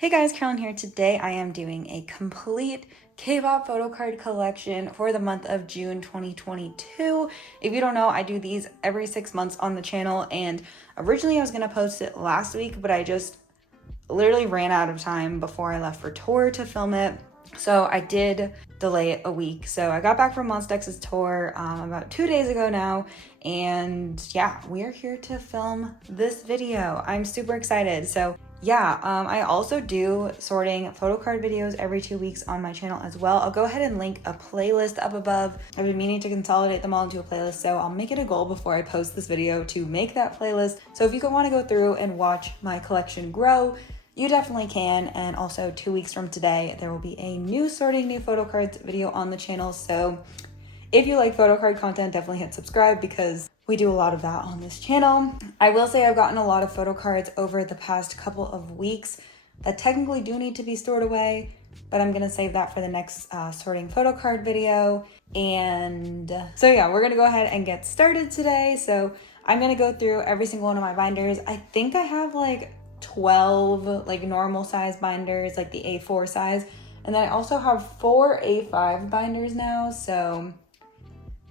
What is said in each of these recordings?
Hey guys, Carolyn here. Today I am doing a complete K-pop photocard collection for the month of June 2022. If you don't know, I do these every 6 months on the channel, and originally I was going to post it last week, but I just literally ran out of time before I left for tour to film it. So I did delay it a week. So I got back from Monsta X's tour about 2 days ago now, and yeah, we are here to film this video. I'm super excited. So yeah, I also do sorting photocard videos every 2 weeks on my channel as well. I'll go ahead and link a playlist up above. I've been meaning to consolidate them all into a playlist, so I'll make it a goal before I post this video to make that playlist. So if you want to go through and watch my collection grow, you definitely can. And also 2 weeks from today, there will be a new sorting new photocards video on the channel. So if you like photocard content, definitely hit subscribe because we do a lot of that on this channel. I will say I've gotten a lot of photocards over the past couple of weeks that technically do need to be stored away, but I'm gonna save that for the next sorting photocard video. And so yeah, we're gonna go ahead and get started today. So I'm gonna go through every single one of my binders. I think I have like 12 like normal size binders, like the A4 size. And then I also have 4 A5 binders now. So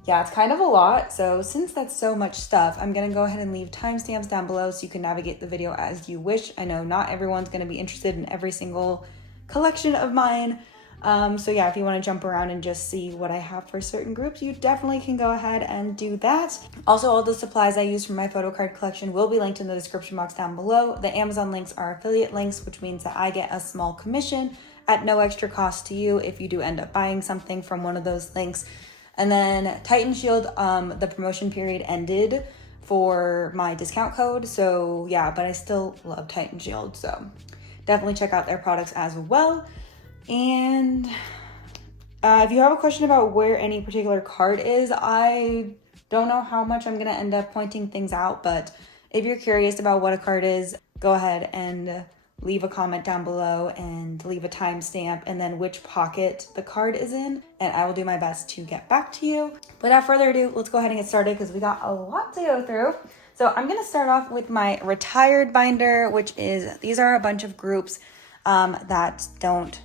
yeah, it's kind of a lot. So since that's so much stuff, I'm gonna go ahead and leave timestamps down below so you can navigate the video as you wish. I know not everyone's gonna be interested in every single collection of mine. So yeah, if you wanna jump around and just see what I have for certain groups, you definitely can go ahead and do that. Also, all the supplies I use for my photocard collection will be linked in the description box down below. The Amazon links are affiliate links, which means that I get a small commission at no extra cost to you if you do end up buying something from one of those links. And then Titan Shield, the promotion period ended for my discount code. So yeah, but I still love Titan Shield. So definitely check out their products as well. And if you have a question about where any particular card is, I don't know how much I'm gonna end up pointing things out, but if you're curious about what a card is, go ahead and leave a comment down below and leave a timestamp and then which pocket the card is in, and I will do my best to get back to you. Without further ado, let's go ahead and get started because we got a lot to go through. So I'm gonna start off with my retired binder, which is, these are a bunch of groups that don't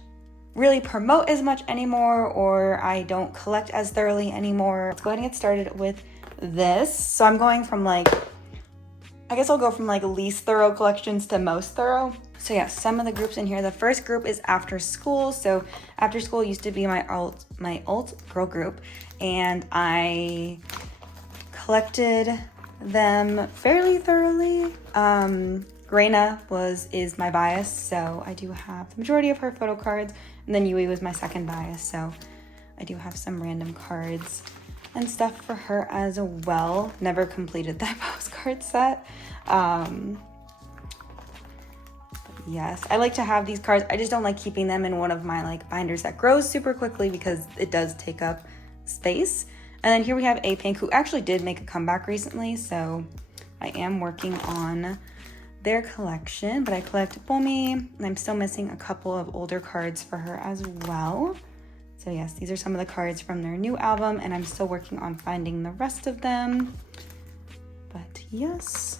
really promote as much anymore, or I don't collect as thoroughly anymore. Let's go ahead and get started with this. So I'm going from like, I guess I'll go from like least thorough collections to most thorough. So yeah, some of the groups in here. The first group is After School. So After School used to be my alt girl group, and I collected them fairly thoroughly. Reina is my bias, so I do have the majority of her photo cards, and then Yui was my second bias, so I do have some random cards and stuff for her as well. Never completed that postcard set. Yes, I like to have these cards. I just don't like keeping them in one of my like binders that grows super quickly because it does take up space. And then here we have A-Pink, who actually did make a comeback recently, so I am working on their collection, but I collect Bomi, and I'm still missing a couple of older cards for her as well. So yes, these are some of the cards from their new album, and I'm still working on finding the rest of them. But yes.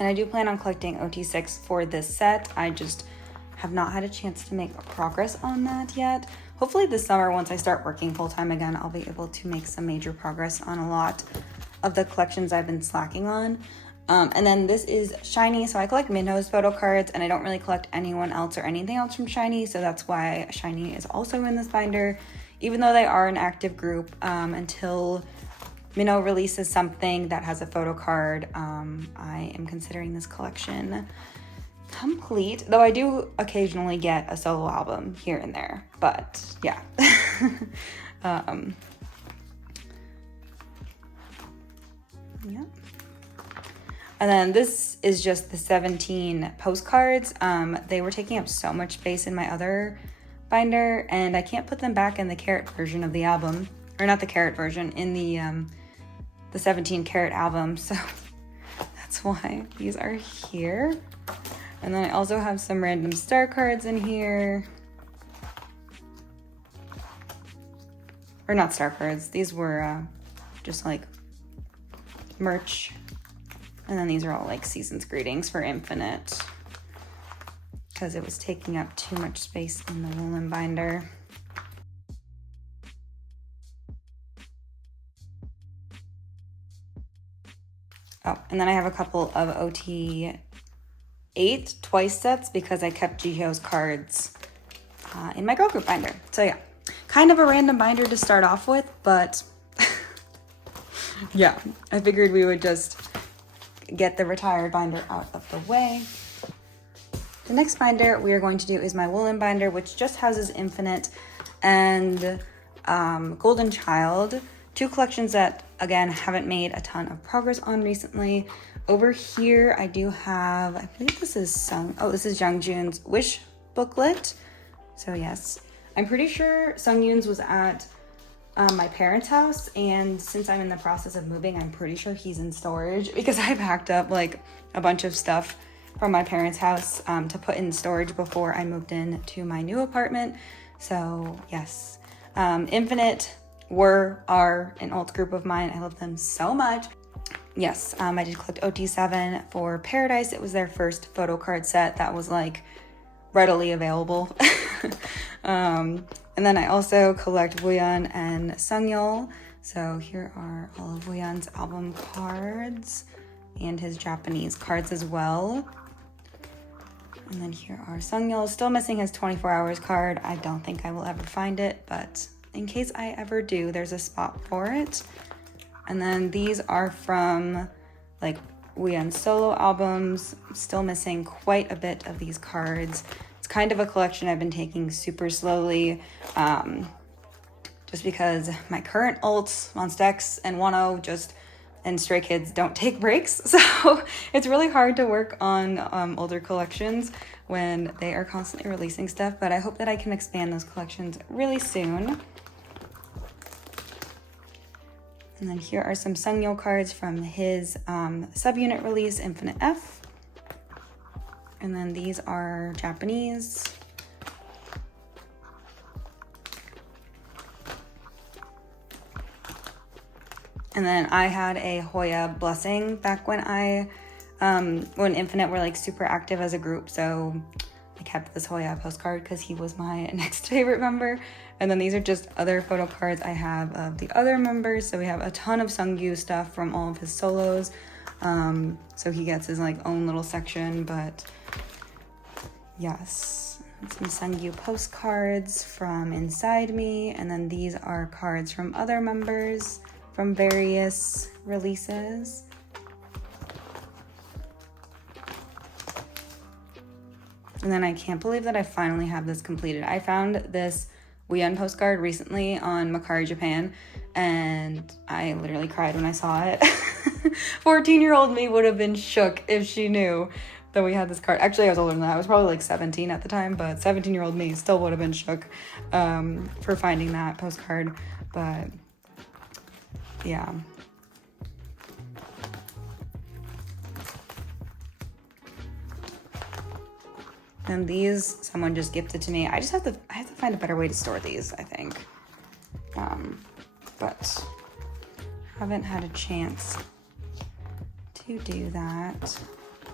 And I do plan on collecting OT6 for this set. I just have not had a chance to make progress on that yet. Hopefully this summer, once I start working full-time again, I'll be able to make some major progress on a lot of the collections I've been slacking on. And then this is Shiny. So I collect Minho's photo cards, and I don't really collect anyone else or anything else from Shiny. So that's why Shiny is also in this binder, even though they are an active group until Minho releases something that has a photo card. I am considering this collection complete, though I do occasionally get a solo album here and there, but yeah. Yeah. And then this is just the 17 postcards. They were taking up so much space in my other binder, and I can't put them back in the carat version of the album, or not the carat version, in the 17 karat album, so that's why these are here. And then I also have some random star cards in here. Or not star cards, these were just like merch. And then these are all like season's greetings for Infinite, because it was taking up too much space in the Woollim Binder. Oh, and then I have a couple of OT8 twice sets because I kept Jiho's cards in my girl group binder. So yeah, kind of a random binder to start off with, but yeah, I figured we would just get the retired binder out of the way. The next binder we are going to do is my Woollim Binder, which just houses Infinite and Golden Child, two collections that, again, haven't made a ton of progress on recently. Over here, I do have, I believe this is this is Jungjoon's Wish booklet. So yes, I'm pretty sure Sungyoon's was at my parents' house, and since I'm in the process of moving, I'm pretty sure he's in storage because I packed up like a bunch of stuff from my parents' house to put in storage before I moved in to my new apartment. So yes, Infinite are an alt group of mine. I love them so much. Yes, I did collect OT7 for Paradise. It was their first photo card set that was like readily available. And then I also collect Wooyeon and Sungyeol. So here are all of Wooyeon's album cards and his Japanese cards as well. And then here are Sungyeol, still missing his 24 hours card. I don't think I will ever find it, but in case I ever do, there's a spot for it. And then these are from like Wooyeon's solo albums. I'm still missing quite a bit of these cards. It's kind of a collection I've been taking super slowly, just because my current alts, Monsta X and Wonho, and Stray Kids don't take breaks. So it's really hard to work on older collections when they are constantly releasing stuff, but I hope that I can expand those collections really soon. And then here are some Sungyeol cards from his subunit release, Infinite F. And then these are Japanese. And then I had a Hoya Blessing back when when Infinite were like super active as a group. So I kept this Hoya postcard because he was my next favorite member. And then these are just other photo cards I have of the other members. So we have a ton of Sungyu stuff from all of his solos. So he gets his like own little section, but yes, some Sungyu postcards from Inside Me. And then these are cards from other members from various releases. And then I can't believe that I finally have this completed. I found this Wooyeon postcard recently on Mercari Japan, and I literally cried when I saw it. 14-year-old me would have been shook if she knew that we had this card. Actually, I was older than that. I was probably like 17 at the time, but 17-year-old me still would have been shook for finding that postcard. But yeah. And these, someone just gifted to me. I have to find a better way to store these, I think. But haven't had a chance to do that.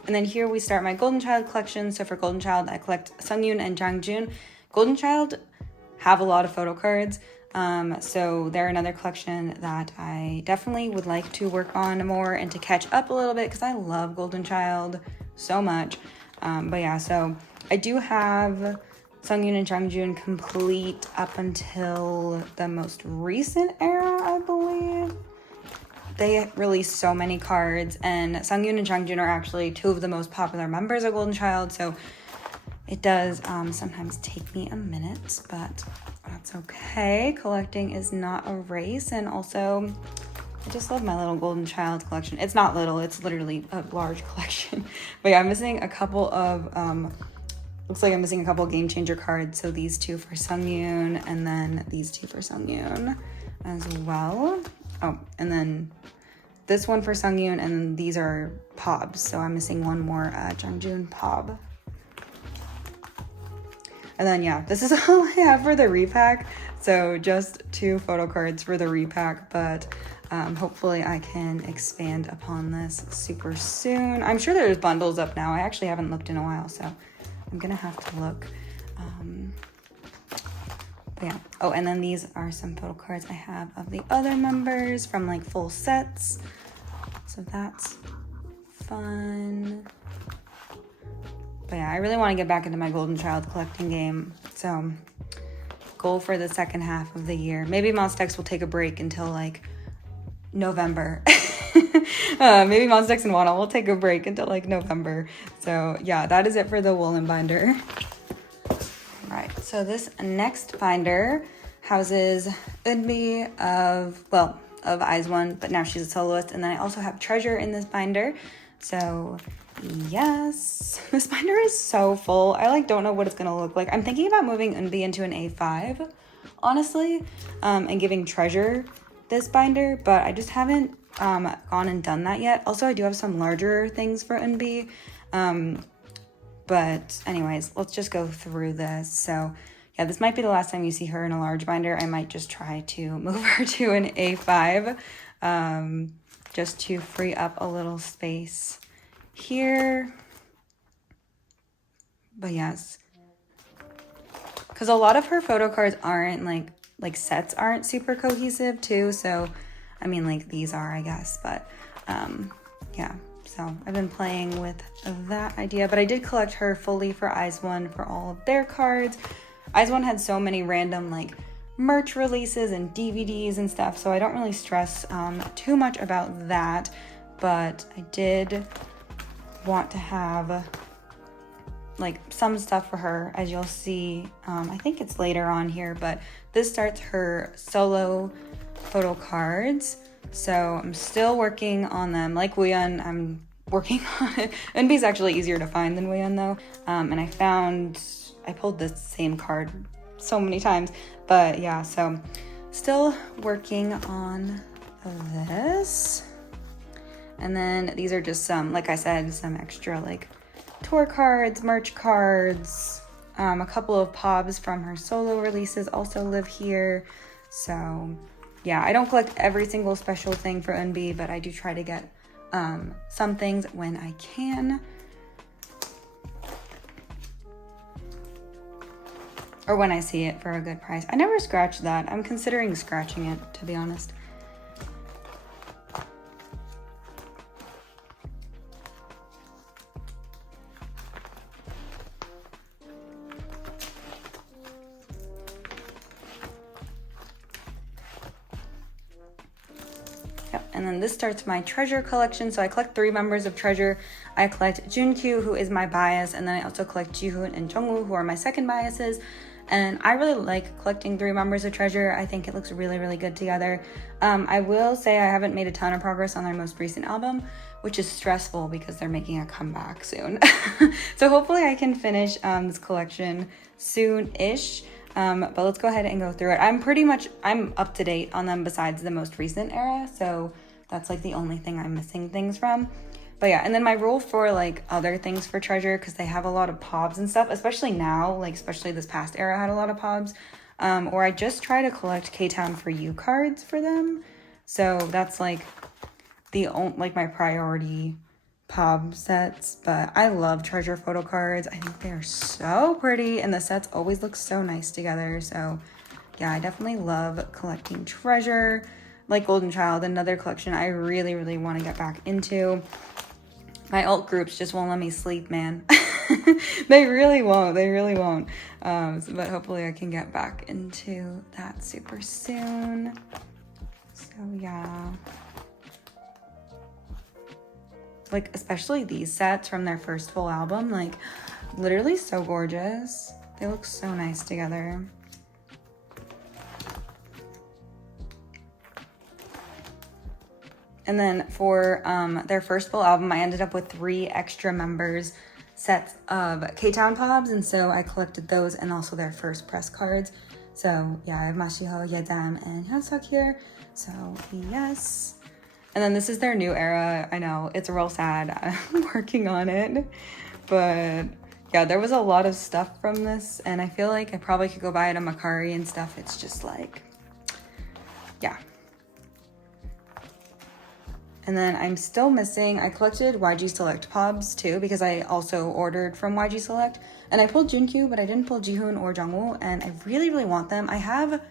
And then here we start my Golden Child collection. So for Golden Child, I collect Sungyoon and Jangjoon. Golden Child have a lot of photo cards. So they're another collection that I definitely would like to work on more and to catch up a little bit because I love Golden Child so much. But yeah, so I do have Sungyoon and Jangjoon complete up until the most recent era, I believe. They released so many cards, and Sungyoon and Jangjoon are actually two of the most popular members of Golden Child, so it does sometimes take me a minute, but that's okay. Collecting is not a race, and also I just love my little Golden Child collection. It's not little, it's literally a large collection. But yeah, I'm missing a couple of, looks like I'm missing a couple Game Changer cards. So these two for Sungyoon, and then these two for Sungyoon as well. Oh, and then this one for Sungyoon, and these are Pobs. So I'm missing one more Jungjoon Pob. And then yeah, this is all I have for the repack. So just 2 photo cards for the repack, but hopefully I can expand upon this super soon. I'm sure there's bundles up now. I actually haven't looked in a while, so I'm gonna have to look. But yeah. Oh, and then these are some photo cards I have of the other members from like full sets. So that's fun. But yeah, I really want to get back into my Golden Child collecting game. So goal for the second half of the year. Maybe Monsta X will take a break until like November. Maybe Monsta X and Wonho will take a break until like November. So yeah, that is it for the Woollim Binder. Right, so this next binder houses Eunbi of IVE One, but now she's a soloist. And then I also have Treasure in this binder. So yes, this binder is so full. I like don't know what it's gonna look like. I'm thinking about moving Eunbi into an A5, honestly, and giving Treasure this binder, but I just haven't gone and done that yet. Also, I do have some larger things for Eunbi. But anyways, let's just go through this. So yeah, this might be the last time you see her in a large binder. I might just try to move her to an A5 just to free up a little space here. But yes, because a lot of her photo cards aren't like sets aren't super cohesive too. So I mean, like these are, I guess, but yeah. So I've been playing with that idea, but I did collect her fully for IVE One for all of their cards. IVE One had so many random like merch releases and DVDs and stuff, so I don't really stress too much about that, but I did want to have like some stuff for her, as you'll see. I think it's later on here, but this starts her solo photo cards. So I'm still working on them. Like Wooyeon, I'm working on it. Eunbi's actually easier to find than Wooyeon though. And I pulled this same card so many times, but yeah, so still working on this. And then these are just some, like I said, some extra like tour cards, merch cards, a couple of Pobs from her solo releases also live here. So yeah, I don't collect every single special thing for Eunbi, but I do try to get some things when I can. Or when I see it for a good price. I never scratched that. I'm considering scratching it, to be honest. And then this starts my Treasure collection. So I collect 3 members of Treasure. I collect Junkyu, who is my bias, and then I also collect Jihoon and Jungwoo, who are my second biases. And I really like collecting 3 members of Treasure. I think it looks really, really good together. I will say I haven't made a ton of progress on their most recent album, which is stressful because they're making a comeback soon. So hopefully I can finish this collection soon-ish. But let's go ahead and go through it. I'm up to date on them besides the most recent era, so that's like the only thing I'm missing things from. But yeah, and then my rule for like other things for Treasure, because they have a lot of Pobs and stuff, especially now, like especially this past era had a lot of Pobs, or I just try to collect K-Town for You cards for them. So that's like my priority Pob sets. But I love Treasure photo cards. I think they are so pretty, and the sets always look so nice together. So yeah, I definitely love collecting Treasure. Like Golden Child, another collection I really, really want to get back into. My alt groups just won't let me sleep, man. They really won't. But hopefully I can get back into that super soon. So yeah. Like especially these sets from their first full album, like literally so gorgeous. They look so nice together. And then for their first full album, I ended up with 3 extra members sets of K-Town Pobs, and so I collected those and also their first press cards. So yeah, I have Mashiho, Yedam, and Hyunsuk here. So yes. And then this is their new era. I know, it's real sad. I'm working on it. But yeah, there was a lot of stuff from this, and I feel like I probably could go buy it on Mercari and stuff. It's just like, yeah. And then I'm still missing, I collected YG Select Pobs too, because I also ordered from YG Select. And I pulled Junkyu, but I didn't pull Jihoon or Jungwoo, and I really, really want them. I have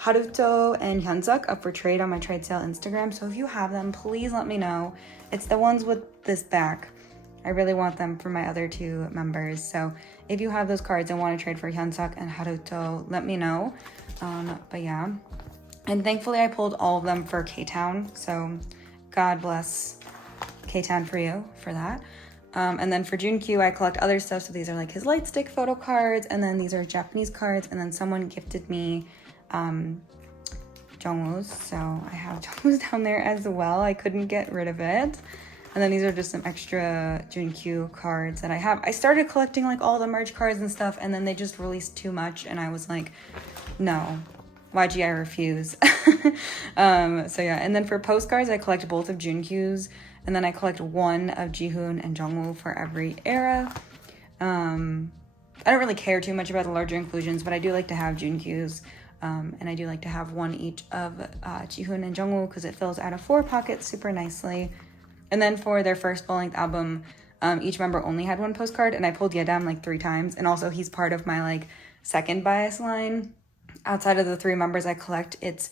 Haruto and Hyunsuk up for trade on my trade sale Instagram, so if you have them, please let me know. It's the ones with this back. I really want them for my other two members. So if you have those cards and want to trade for Hyunsuk and Haruto, let me know. But yeah. And thankfully I pulled all of them for K-Town. So God bless K-Town for you for that. And then for Junkyu, I collect other stuff. So these are like his light stick photo cards. And then these are Japanese cards. And then someone gifted me Jungwoo's. So I have Jungwoo's down there as well. I couldn't get rid of it. And then these are just some extra Junkyu cards that I have. I started collecting like all the merch cards and stuff, and then they just released too much, and I was like, no, YG, I refuse. So yeah, and then for postcards, I collect both of Junkyu's, and then I collect one of Jihoon and Jungwoo for every era. I don't really care too much about the larger inclusions, but I do like to have Junkyu's, and I do like to have one each of Jihoon and Jungwoo because it fills out of 4 pockets super nicely. And then for their first full-length album, each member only had 1 postcard, and I pulled Yedam like 3 times. And also he's part of my like second bias line. Outside of the 3 members I collect, it's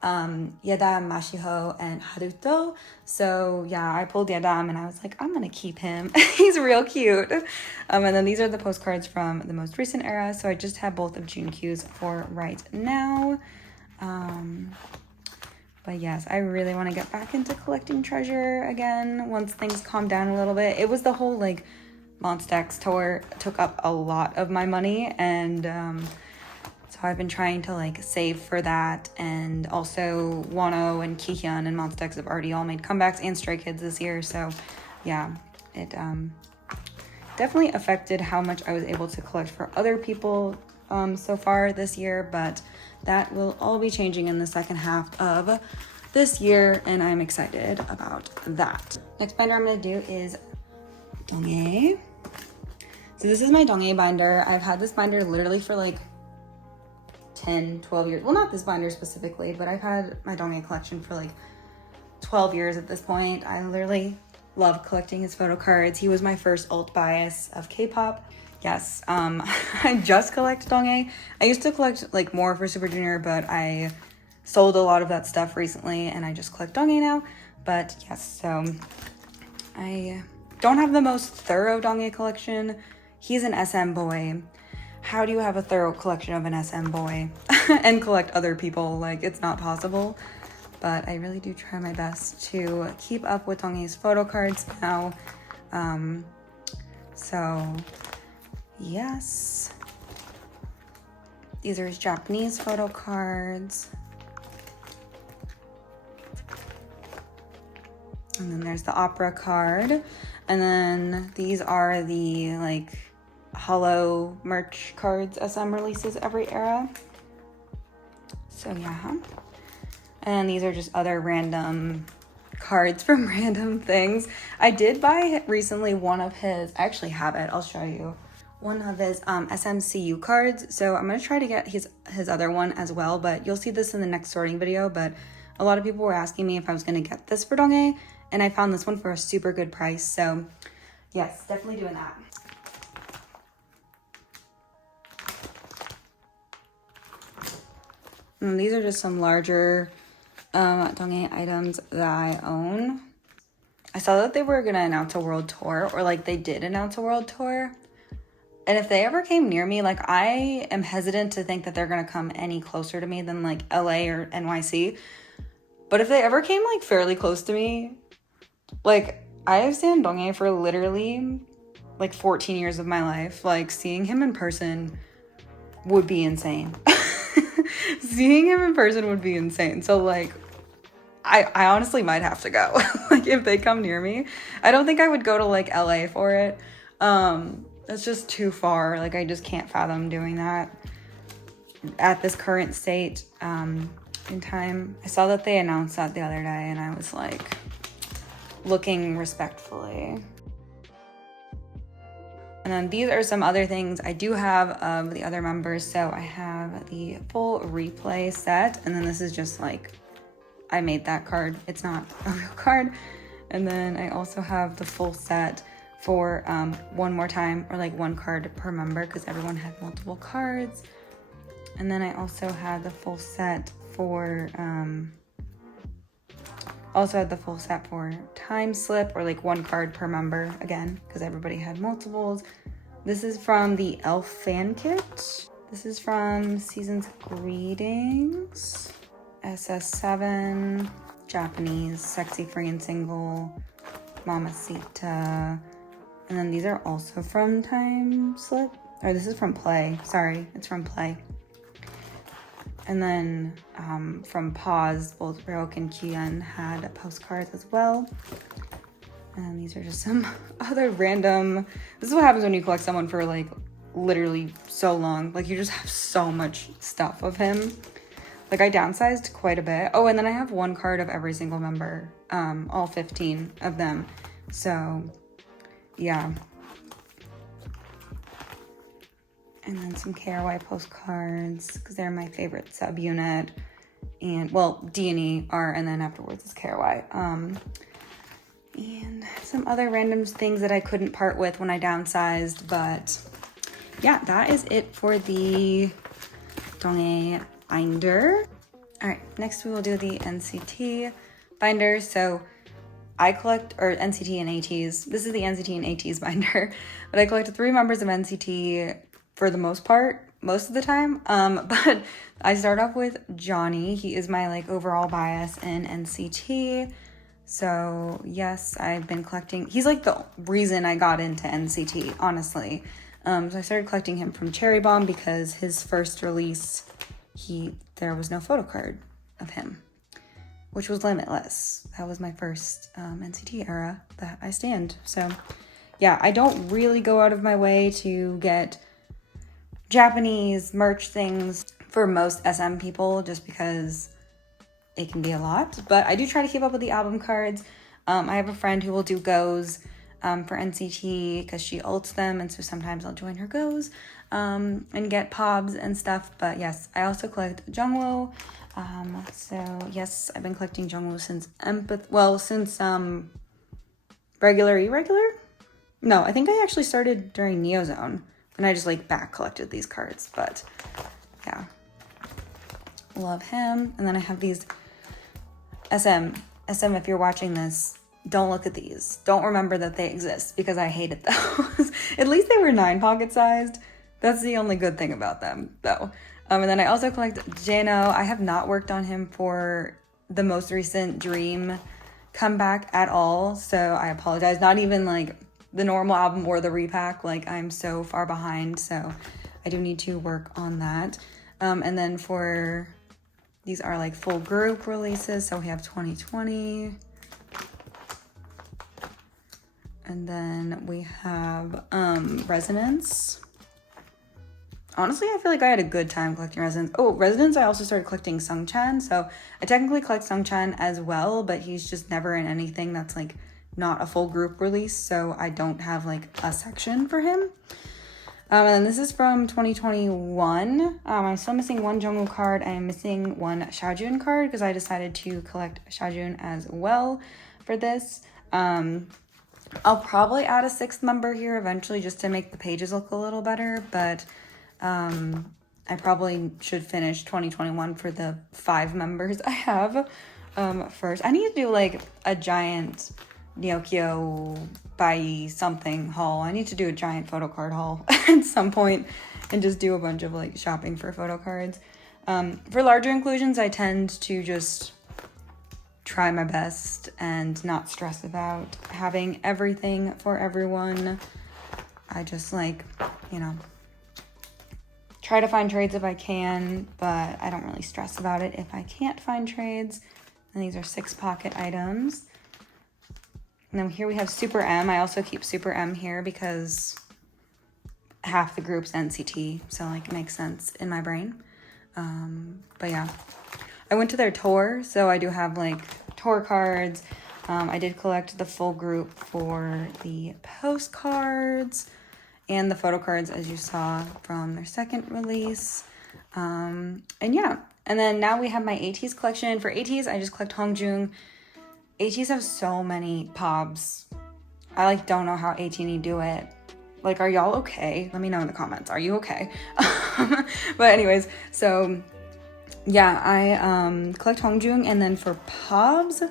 Yedam, Mashiho, and Haruto. So yeah, I pulled Yedam and I was like, I'm gonna keep him. He's real cute. And then these are the postcards from the most recent era. So I just have both of Junkyu's for right now. But yes, I really want to get back into collecting treasure again once things calm down a little bit. It was the whole like Monsta X tour took up a lot of my money, and so I've been trying to like save for that. And also Wonho and Kihyun and Monsta X have already all made comebacks, and Stray Kids this year. So yeah, it definitely affected how much I was able to collect for other people so far this year, but that will all be changing in the second half of this year, and I'm excited about that. Next binder I'm going to do is Donghae. So this is my Donghae binder. I've had this binder literally for like 10, 12 years. Well, not this binder specifically, but I've had my Donghae collection for like 12 years at this point. I literally love collecting his photo cards. He was my first alt bias of K-pop. Yes, I just collect Donghae. I used to collect like more for Super Junior, but I sold a lot of that stuff recently and I just collect Donghae now. But yes, so I don't have the most thorough Donghae collection. He's an SM boy. How do you have a thorough collection of an SM boy and collect other people? Like, it's not possible. But I really do try my best to keep up with Donghae's photo cards now. So yes, these are his Japanese photo cards. And then there's the opera card. And then these are the like hollow merch cards SM releases every era. So yeah. And these are just other random cards from random things. I did buy recently one of his, I actually have it, I'll show you. One of his SMCU cards. So I'm gonna try to get his other one as well, but you'll see this in the next sorting video. But a lot of people were asking me if I was gonna get this for Donghae, and I found this one for a super good price. So yes, definitely doing that. And these are just some larger Donghae items that I own. I saw that they were gonna announce a world tour, or like they did announce a world tour. And if they ever came near me, like I am hesitant to think that they're gonna come any closer to me than like LA or NYC. But if they ever came like fairly close to me, like I have seen Donghae for literally like 14 years of my life. Like seeing him in person would be insane. Seeing him in person would be insane. So like I honestly might have to go. Like if they come near me. I don't think I would go to like LA for it. That's just too far. Like I just can't fathom doing that at this current state. in time. I saw that they announced that the other day and I was like looking respectfully. And then these are some other things I do have of the other members. So I have the full replay set, and then this is just like, I made that card. It's not a real card. And then I also have the full set for one more time, or like one card per member, because everyone had multiple cards. And then I also had the full set for time slip, or like one card per member again, because everybody had multiples. This is from the Elf fan kit. This is from Season's Greetings, SS7, Japanese, Sexy Free and Single, Mamacita. And then these are also from Time Slip, or this is from Play. Sorry, it's from Play. And then from Pause, both Ryuk and Kian had postcards as well. And these are just some other random, this is what happens when you collect someone for like literally so long. Like you just have so much stuff of him. Like I downsized quite a bit. Oh, and then I have one card of every single member, all 15 of them. So yeah. And then some KRY postcards, because they're my favorite subunit. And, well, D&E are, and then afterwards is KRY. And some other random things that I couldn't part with when I downsized. But, yeah, that is it for the Donghae Binder. All right, next we will do the NCT Binder. So I collect, or NCT and ATEEZ. This is the NCT and ATEEZ binder. But I collected 3 members of NCT for the most part, most of the time. But I start off with Johnny. He is my like overall bias in NCT. So yes, I've been collecting. He's like the reason I got into NCT, honestly. So I started collecting him from Cherry Bomb because his first release, there was no photo card of him, which was Limitless. That was my first NCT era that I stand. So yeah, I don't really go out of my way to get Japanese merch things for most SM people, just because it can be a lot, but I do try to keep up with the album cards. I have a friend who will do goes for NCT because she ults them, and so sometimes I'll join her goes and get pobs and stuff. But yes, I also collect Jungwoo. So yes, I've been collecting Jungwoo since since regular irregular. No, I think I actually started during Neozone. And I just like back collected these cards, but yeah, love him. And then I have these SM, if you're watching this, don't look at these. Don't remember that they exist because I hated those. At least they were 9 pocket sized. That's the only good thing about them though. And then I also collect Jano. I have not worked on him for the most recent Dream comeback at all. So I apologize. Not even like the normal album or the repack, like I'm so far behind, so I do need to work on that. And then for these are like full group releases, so we have 2020, and then we have Resonance. Honestly, I feel like I had a good time collecting Resonance. Oh, Resonance, I also started collecting Sungchan, so I technically collect Sungchan as well, but he's just never in anything that's like not a full group release, so I don't have like a section for him. And then this is from 2021. I'm still missing one Jungwoo card. I am missing one Xiaojun card because I decided to collect Xiaojun as well for this. I'll probably add a 6th member here eventually just to make the pages look a little better, but I probably should finish 2021 for the 5 members I have first. I need to do like a giant Neokyo buy something haul. I need to do a giant photo card haul at some point and just do a bunch of like shopping for photo cards. For larger inclusions, I tend to just try my best and not stress about having everything for everyone. I just like, try to find trades if I can, but I don't really stress about it if I can't find trades. And these are 6 pocket items. And then here we have Super M. I also keep Super M here because half the group's NCT, so like it makes sense in my brain. But yeah. I went to their tour, so I do have like tour cards. I did collect the full group for the postcards and the photo cards, as you saw from their second release. And yeah, and then now we have my ATEEZ collection. For ATEEZ, I just collect Hongjoong. ATEEZ have so many pobs. I like don't know how ATEEZ do it. Like, are y'all okay? Let me know in the comments. Are you okay? But anyways, so yeah, I collect Hongjoong, and then for pobs,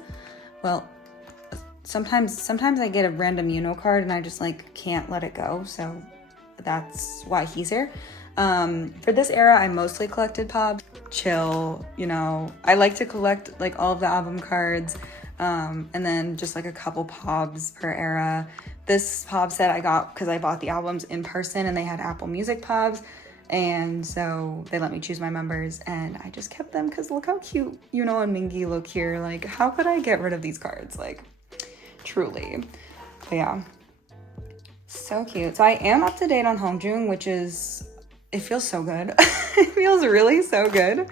well, sometimes I get a random card and I just like can't let it go. So that's why he's here. For this era, I mostly collected pobs. Chill, you know. I like to collect like all of the album cards, and then just like a couple pobs per era. This pob set I got because I bought the albums in person and they had Apple Music pobs, and so they let me choose my members, and I just kept them because look how cute Yuno and Mingi look here. Like, how could I get rid of these cards? Like, truly. But yeah, so cute. So I am up to date on Hongjoong, which is, it feels so good. It feels really so good.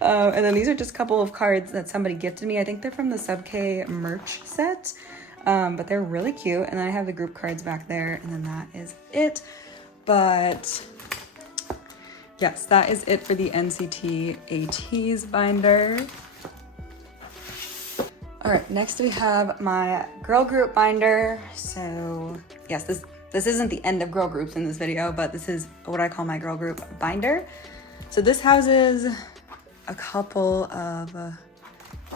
And then these are just a couple of cards that somebody gifted me. I think they're from the Sub K merch set, but they're really cute. And then I have the group cards back there, and then that is it. But yes, that is it for the NCT ATEEZ binder. All right, next we have my girl group binder. So yes, this isn't the end of girl groups in this video, but this is what I call my girl group binder. So this houses a couple of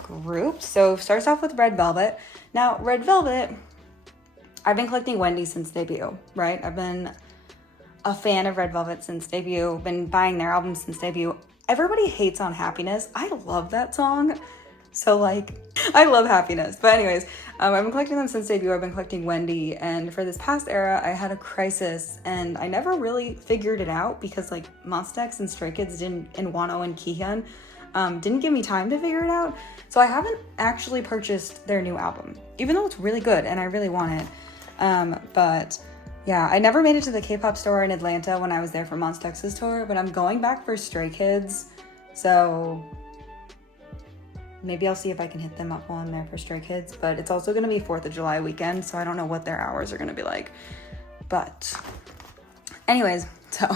groups. So starts off with Red Velvet. Now, Red Velvet, I've been collecting Wendy since debut, right? I've been a fan of Red Velvet since debut, been buying their albums since debut. Everybody hates on Happiness. I love that song. So like, I love Happiness. But anyways, I've been collecting them since debut. I've been collecting Wendy, and for this past era, I had a crisis, and I never really figured it out because like Monsta X and Stray Kids and Wonho and Kihyun didn't give me time to figure it out. So I haven't actually purchased their new album, even though it's really good and I really want it. But yeah, I never made it to the K-pop store in Atlanta when I was there for Monsta X's tour, but I'm going back for Stray Kids. So maybe I'll see if I can hit them up while I'm there for Stray Kids, but it's also gonna be 4th of July weekend, so I don't know what their hours are gonna be like. But anyways, so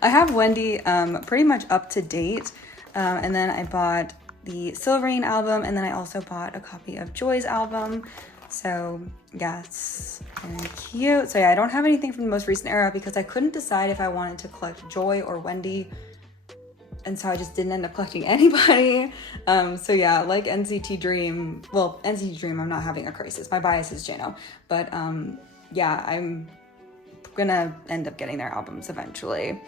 I have Wendy pretty much up to date. And then I bought the Silverine album, and then I also bought a copy of Joy's album. So yes, very cute. So yeah, I don't have anything from the most recent era because I couldn't decide if I wanted to collect Joy or Wendy, and so I just didn't end up collecting anybody. So yeah, like NCT Dream, well, NCT Dream, I'm not having a crisis. My bias is Jano, but yeah, I'm gonna end up getting their albums eventually.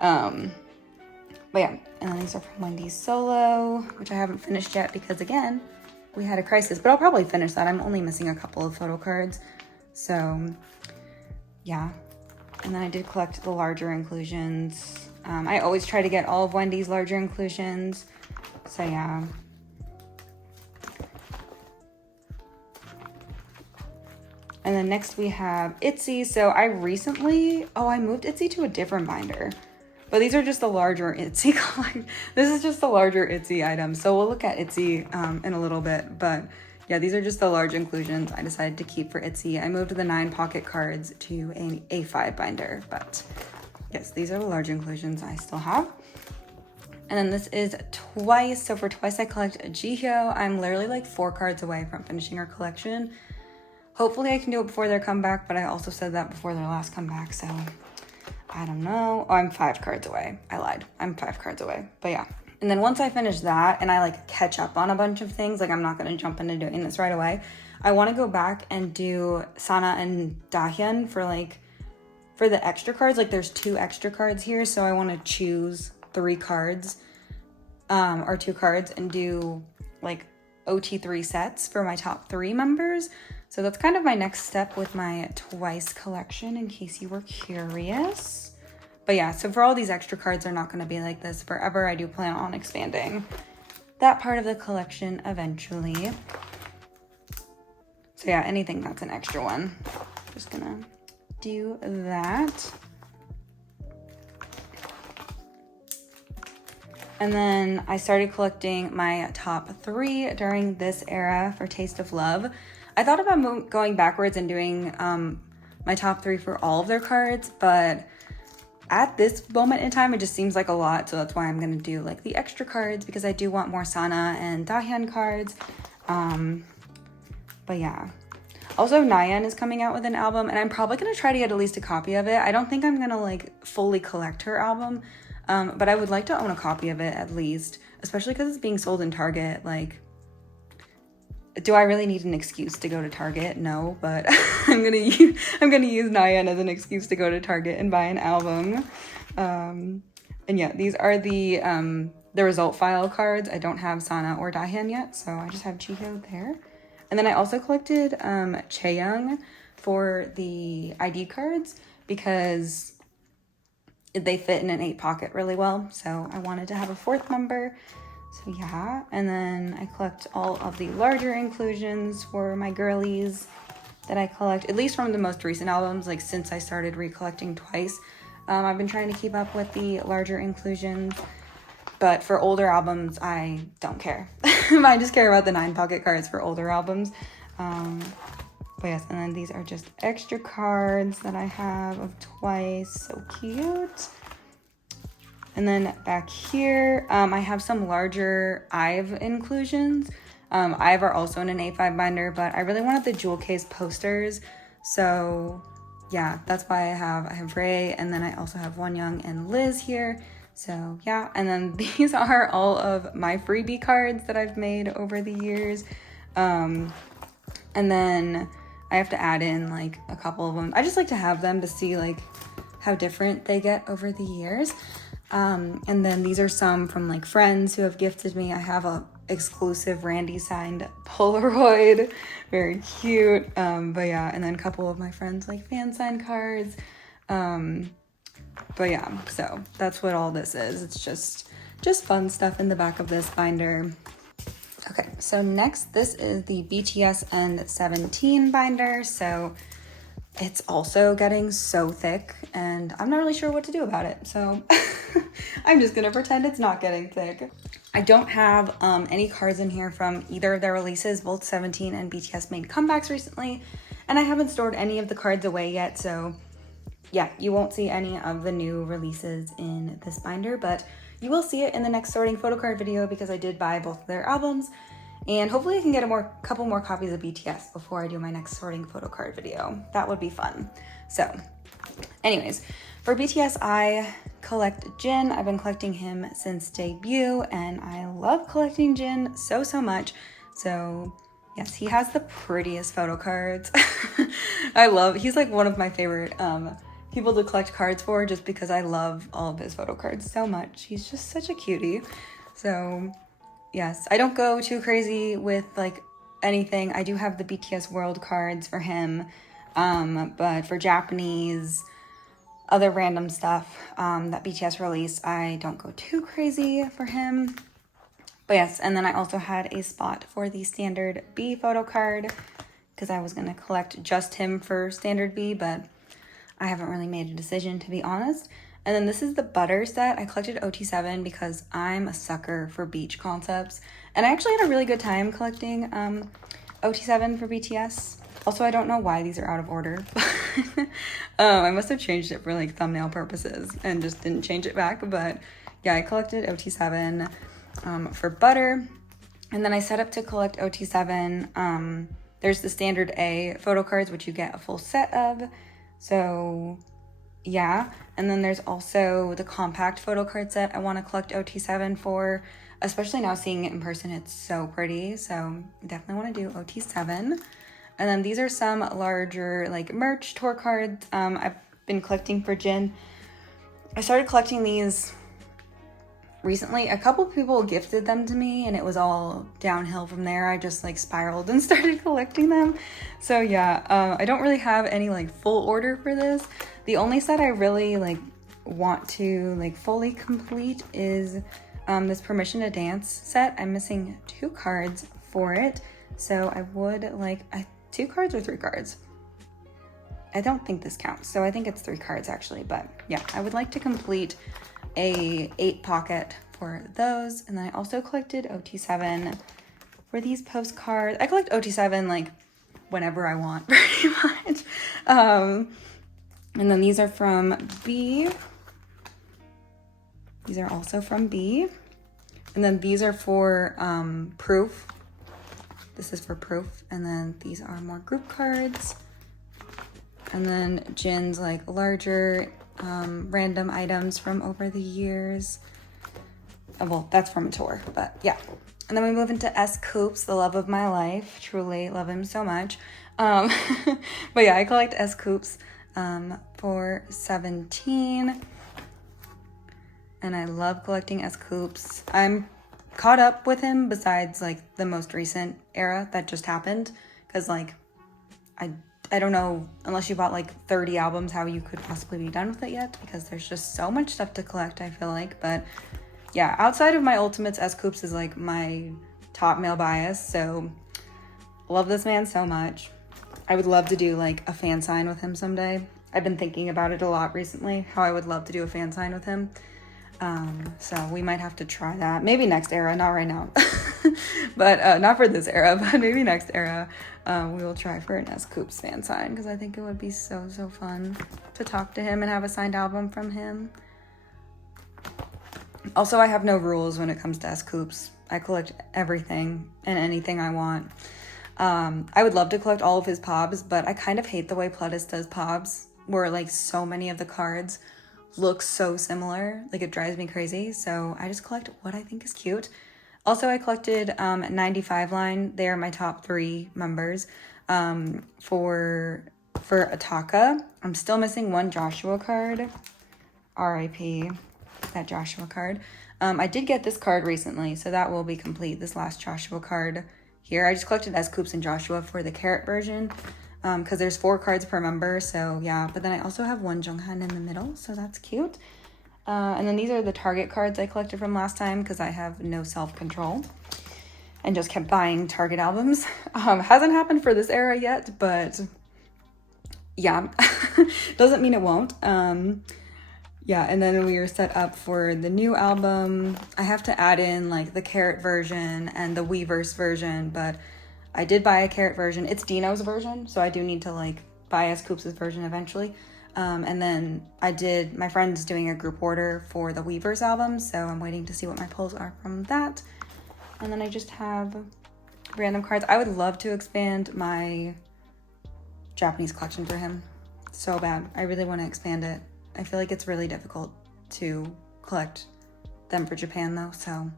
But yeah, and then these are from Wendy's solo, which I haven't finished yet because again, we had a crisis, but I'll probably finish that. I'm only missing a couple of photo cards. So yeah, and then I did collect the larger inclusions. I always try to get all of Wendy's larger inclusions. So yeah. And then next we have ITZY. So I recently, I moved ITZY to a different binder. But these are just the larger ITZY. This is just the larger ITZY items. So we'll look at ITZY in a little bit. But yeah, these are just the large inclusions I decided to keep for ITZY. I moved the 9 pocket cards to an A5 binder. But yes, these are the large inclusions I still have. And then this is TWICE. So for TWICE, I collect Jihyo. I'm literally like 4 cards away from finishing her collection. Hopefully I can do it before their comeback, but I also said that before their last comeback, so I don't know. Oh, I'm 5 cards away. I lied. I'm 5 cards away. But yeah. And then once I finish that and I like catch up on a bunch of things, like I'm not going to jump into doing this right away. I want to go back and do Sana and Dahyun for the extra cards. Like there's 2 extra cards here. So I want to choose 3 cards or 2 cards and do like OT3 sets for my top 3 members. So that's kind of my next step with my TWICE collection, in case you were curious. But yeah, so for all these extra cards, they're not going to be like this forever. I do plan on expanding that part of the collection eventually. So yeah, anything that's an extra one. Just gonna do that. And then I started collecting my top 3 during this era for Taste of Love. I thought about going backwards and doing my top 3 for all of their cards, but at this moment in time, it just seems like a lot. So that's why I'm gonna do like the extra cards, because I do want more Sana and Dahyun cards. But yeah. Also, Nayeon is coming out with an album, and I'm probably gonna try to get at least a copy of it. I don't think I'm gonna like fully collect her album, but I would like to own a copy of it at least, especially because it's being sold in Target. Like, do I really need an excuse to go to Target? No, but I'm gonna use Nayeon as an excuse to go to Target and buy an album. And yeah, these are the result file cards. I don't have Sana or Dahyun yet, so I just have Jihyo there. And then I also collected Chaeyoung for the ID cards because they fit in an 8 pocket really well. So I wanted to have a 4th member. So yeah, and then I collect all of the larger inclusions for my girlies that I collect, at least from the most recent albums, like since I started recollecting twice. I've been trying to keep up with the larger inclusions, but for older albums, I don't care. I just care about the 9 pocket cards for older albums. But yes, and then these are just extra cards that I have of twice, so cute. And then back here, I have some larger IVE inclusions. IVE are also in an A5 binder, but I really wanted the jewel case posters. So yeah, that's why I have Ray, and then I also have Wonyoung and Liz here. So yeah, and then these are all of my freebie cards that I've made over the years. And then I have to add in like a couple of them. I just like to have them to see like how different they get over the years. And then these are some from like friends who have gifted me. I have a exclusive Randy signed Polaroid, very cute. But yeah, and then a couple of my friends like fan signed cards. But yeah, so that's what all this is. It's just fun stuff in the back of this binder. Okay, so next, this is the BTS Seventeen binder. So it's also getting so thick, and I'm not really sure what to do about it. So I'm just gonna pretend it's not getting thick. I don't have any cards in here from either of their releases. Both 17 and BTS made comebacks recently, and I haven't stored any of the cards away yet. So yeah, you won't see any of the new releases in this binder, but you will see it in the next sorting photocard video because I did buy both of their albums, and hopefully I can get a couple more copies of BTS before I do my next sorting photocard video. That would be fun. So anyways, for BTS, I collect Jin. I've been collecting him since debut, and I love collecting Jin so much. So yes, he has the prettiest photo cards. He's like one of my favorite people to collect cards for, just because I love all of his photo cards so much. He's just such a cutie. So yes, I don't go too crazy with like anything. I do have the BTS World cards for him, but for Japanese, other random stuff that BTS release, I don't go too crazy for him. But yes, and then I also had a spot for the standard B photo card because I was going to collect just him for standard B, but I haven't really made a decision, to be honest. And then this is the Butter set. I collected OT7 because I'm a sucker for beach concepts. And I actually had a really good time collecting OT7 for BTS. Also, I don't know why these are out of order. I must have changed it for like thumbnail purposes and just didn't change it back. But yeah, I collected OT7 for Butter. And then I set up to collect OT7. There's the standard A photo cards, which you get a full set of. So yeah, and then there's also the compact photo card set I want to collect OT7 for, especially now seeing it in person. It's so pretty, so I definitely want to do OT7. And then these are some larger like merch tour cards I've been collecting for Jin. I started collecting these recently. A couple people gifted them to me, and it was all downhill from there. I just like spiraled and started collecting them. So yeah, I don't really have any like full order for this. The only set I really like want to like fully complete is this Permission to Dance set. I'm missing 2 cards for it, so I would like 2 cards or 3 cards. I don't think this counts, so I think it's 3 cards actually. But yeah, I would like to complete a 8 pocket for those. And then I also collected OT7 for these postcards. I collect OT7 like whenever I want, pretty much. And then these are from B. These are also from B. And then these are for Proof. This is for Proof. And then these are more group cards. And then Jin's like larger random items from over the years. Well, that's from a tour, but yeah. And then we move into S. Coops, the love of my life. Truly love him so much. But yeah, I collect S. Coops for 17. And I love collecting S. Coops. I'm caught up with him besides like the most recent era that just happened. Because like, I don't know, unless you bought like 30 albums, how you could possibly be done with it yet. Because there's just so much stuff to collect, I feel like. But yeah, outside of my Ultimates, S. Coops is like my top male bias. So love this man so much. I would love to do like a fan sign with him someday. I've been thinking about it a lot recently, how I would love to do a fan sign with him. So we might have to try that. Maybe next era, not right now. But not for this era, but maybe next era. We will try for an S. Coops fan sign because I think it would be so fun to talk to him and have a signed album from him. Also, I have no rules when it comes to S. Coops. I collect everything and anything I want. I would love to collect all of his pobs, but I kind of hate the way Pledis does pobs, where like so many of the cards look so similar. Like it drives me crazy. So I just collect what I think is cute. Also, I collected 95 line. They are my top 3 members for Ataka. I'm still missing one Joshua card. RIP, that Joshua card. I did get this card recently, so that will be complete, this last Joshua card here. I just collected S. Coops and Joshua for the Carrot version because there's 4 cards per member, so yeah. But then I also have one Jonghan in the middle, so that's cute. And then these are the Target cards I collected from last time because I have no self-control and just kept buying Target albums. Hasn't happened for this era yet, but yeah, doesn't mean it won't. Yeah, and then we are set up for the new album. I have to add in like the Carrot version and the Weverse version, but I did buy a Carrot version. It's Dino's version, so I do need to like buy S. Coops' version eventually. And then my friend's doing a group order for the Weverse album, so I'm waiting to see what my pulls are from that. And then I just have random cards. I would love to expand my Japanese collection for him so bad. I really want to expand it. I feel like it's really difficult to collect them for Japan though, so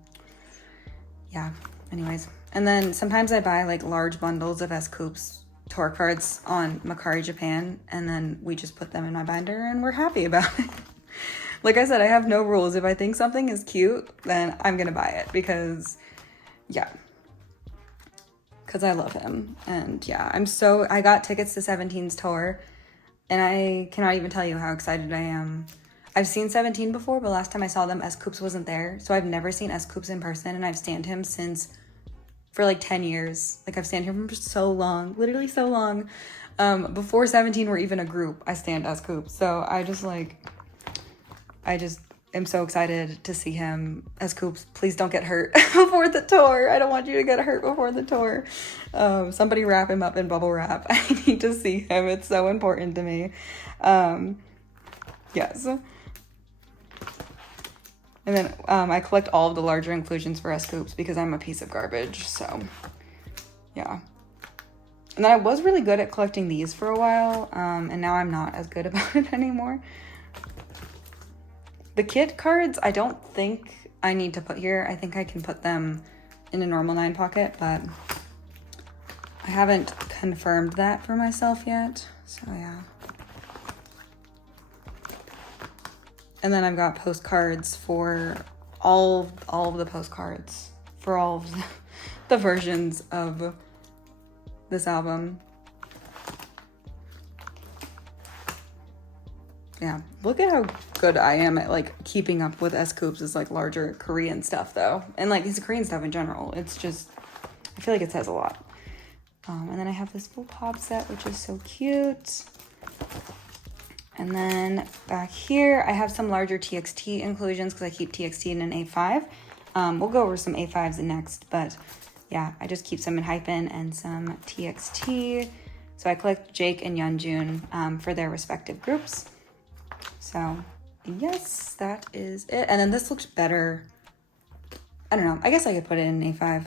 yeah, anyways. And then sometimes I buy like large bundles of S. Coops tour cards on Mercari Japan, and then we just put them in my binder and we're happy about it. Like I said, I have no rules. If I think something is cute, then I'm gonna buy it because yeah, because I love him. And yeah, I got tickets to 17's tour and I cannot even tell you how excited I am. I've seen 17 before, but last time I saw them, S. Coops wasn't there. So I've never seen S. Coops in person, and I've stanned him for like 10 years. Like I've stanned him for so long, literally so long. Before 17 were even a group, I stanned S. Coops. So I just am so excited to see him. S. Coops, please don't get hurt before the tour. I don't want you to get hurt before the tour. Somebody wrap him up in bubble wrap. I need to see him. It's so important to me. Yes. And then I collect all of the larger inclusions for S. Coops because I'm a piece of garbage. So yeah. And then I was really good at collecting these for a while. And now I'm not as good about it anymore. The kit cards, I don't think I need to put here. I think I can put them in a normal 9 pocket, but I haven't confirmed that for myself yet. So yeah. And then I've got postcards for all of the postcards for all of the versions of this album. Yeah, look at how good I am at like keeping up with S. Coops' like larger Korean stuff though. And like his Korean stuff in general. It's just, I feel like it says a lot. And then I have this full pop set, which is so cute. And then back here, I have some larger TXT inclusions because I keep TXT in an A5. We'll go over some A5s next, but yeah, I just keep some Enhypen and some TXT. So I collect Jake and Yeonjun for their respective groups. So yes, that is it. And then this looks better. I don't know. I guess I could put it in an A5.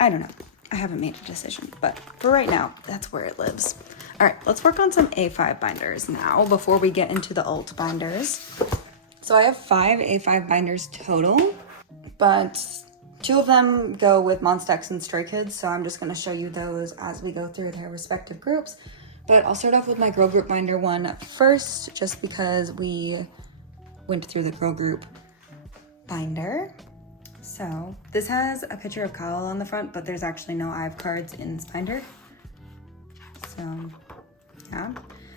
I don't know. I haven't made a decision, but for right now, that's where it lives. All right, let's work on some A5 binders now before we get into the alt binders. So I have 5 A5 binders total, but 2 of them go with Monsta X and Stray Kids, so I'm just gonna show you those as we go through their respective groups. But I'll start off with my girl group binder one first, just because we went through the girl group binder. So this has a picture of Kyle on the front, but there's actually no IVE cards in this binder. So yeah.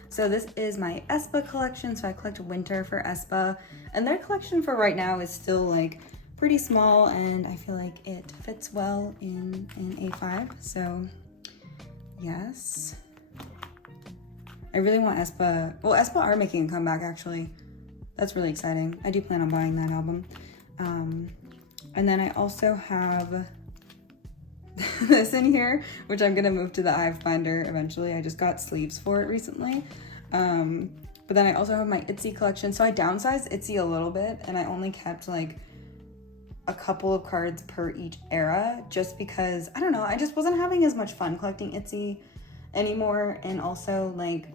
So this is my aespa collection. So I collect winter for aespa, and their collection for right now is still like pretty small, and I feel like it fits well in A5. So yes. I really want aespa. Well, aespa are making a comeback actually. That's really exciting. I do plan on buying that album. And then I also have this in here, which I'm gonna move to the IVE binder eventually. I just got sleeves for it recently. But then I also have my ITZY collection. So I downsized ITZY a little bit, and I only kept like a couple of cards per each era, just because, I don't know, I just wasn't having as much fun collecting ITZY anymore. And also, like,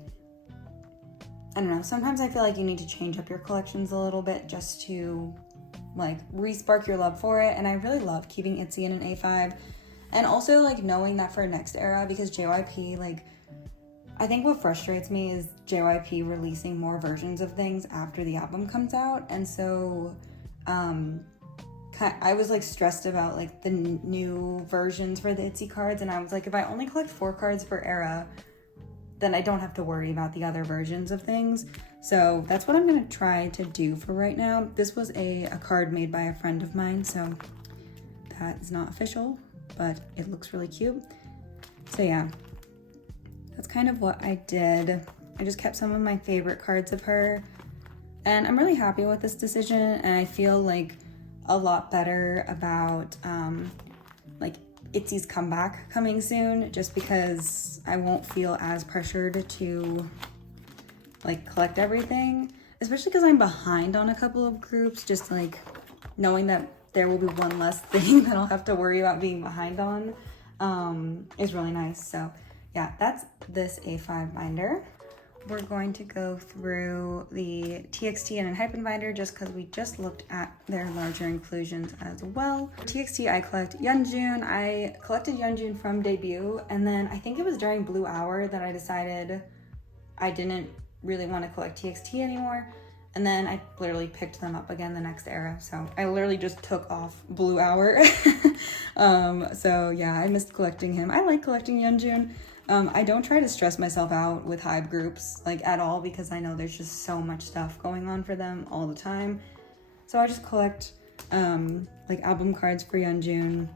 I don't know, sometimes I feel like you need to change up your collections a little bit just to like re-spark your love for it. And I really love keeping ITZY in an A5, and also like knowing that for next era, because JYP, like, I think what frustrates me is JYP releasing more versions of things after the album comes out. And so I was like stressed about like the new versions for the ITZY cards, and I was like, if I only collect 4 cards per era, then I don't have to worry about the other versions of things. So that's what I'm gonna try to do for right now. This was a card made by a friend of mine, so that is not official, but it looks really cute. So yeah, that's kind of what I did. I just kept some of my favorite cards of her, and I'm really happy with this decision, and I feel like a lot better about like ITZY's comeback coming soon, just because I won't feel as pressured to like collect everything, especially because I'm behind on a couple of groups. Just like knowing that there will be one less thing that I'll have to worry about being behind on is really nice. So yeah, that's this A5 binder. We're going to go through the TXT and Enhypen binder just because we just looked at their larger inclusions as well. For TXT, I collect Yeonjun. I collected Yeonjun from debut, and then I think it was during Blue Hour that I decided I didn't really want to collect TXT anymore. And then I literally picked them up again the next era. So I literally just took off Blue Hour. So yeah, I missed collecting him. I like collecting Yeonjun. I don't try to stress myself out with HYBE groups like at all, because I know there's just so much stuff going on for them all the time. So I just collect like album cards for Yeonjun,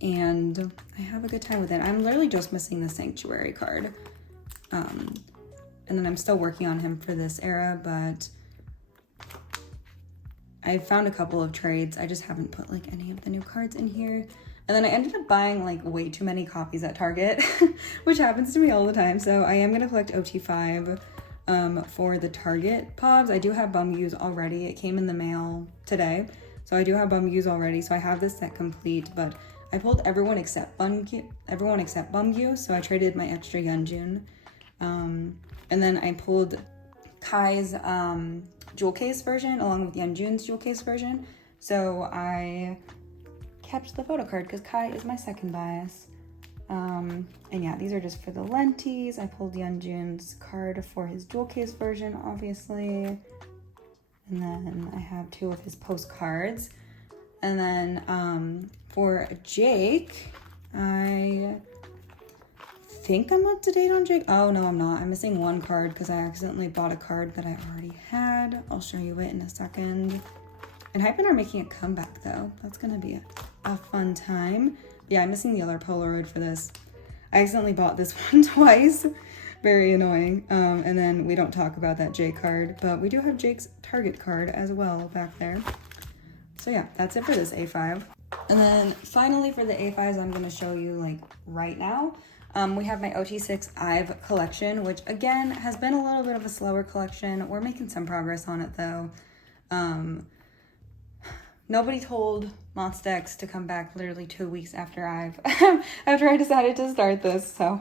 and I have a good time with it. I'm literally just missing the Sanctuary card. And then I'm still working on him for this era, but I found a couple of trades. I just haven't put like any of the new cards in here. And then I ended up buying like way too many copies at Target, which happens to me all the time. So I am gonna collect OT5 for the Target POBs. I do have Bumgyoos already. It came in the mail today. So I do have Bumgyoos already. So I have this set complete, but I pulled everyone except Bumgyu. So I traded my extra Yeonjun. And then I pulled Kai's jewel case version along with Yeonjun's jewel case version. So I kept the photo card because Kai is my second bias. And yeah, these are just for the lenties. I pulled Yeonjun's card for his jewel case version, obviously. And then I have 2 of his postcards. And then for Jake, I think I'm up to date on Jake. Oh no, I'm not. I'm missing 1 card because I accidentally bought a card that I already had. I'll show you it in a second. And Enhypen are making a comeback though. That's gonna be a fun time. Yeah, I'm missing the other Polaroid for this. I accidentally bought this one twice. Very annoying. And then we don't talk about that Jake card, but we do have Jake's Target card as well back there. So yeah, that's it for this A5. And then finally for the A5s, I'm gonna show you like right now. We have my OT6 IVE collection, which again has been a little bit of a slower collection. We're making some progress on it though. Nobody told Monsta X to come back literally 2 weeks after after I decided to start this. So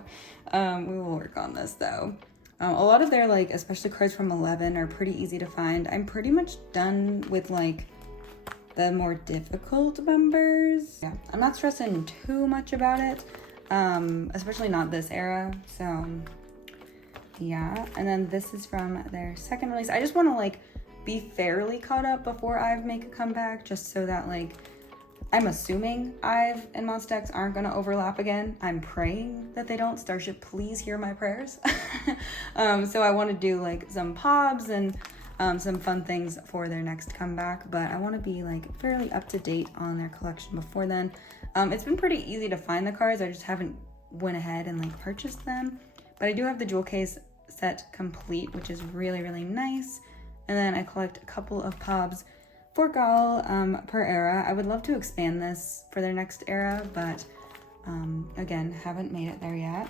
we will work on this though. A lot of their like, especially cards from 11 are pretty easy to find. I'm pretty much done with like the more difficult members. Yeah, I'm not stressing too much about it, especially not this era. So yeah, and then this is from their second release. I just want to like be fairly caught up before IVE make a comeback, just so that like, I'm assuming IVE and Monsta X aren't gonna overlap again. I'm praying that they don't. Starship, please hear my prayers. So I want to do like some pobs and some fun things for their next comeback, but I want to be like fairly up to date on their collection before then. It's been pretty easy to find the cards. I just haven't went ahead and like purchased them, but I do have the jewel case set complete, which is really, really nice. And then I collect a couple of pobs for Gal per era. I would love to expand this for their next era, but again, haven't made it there yet.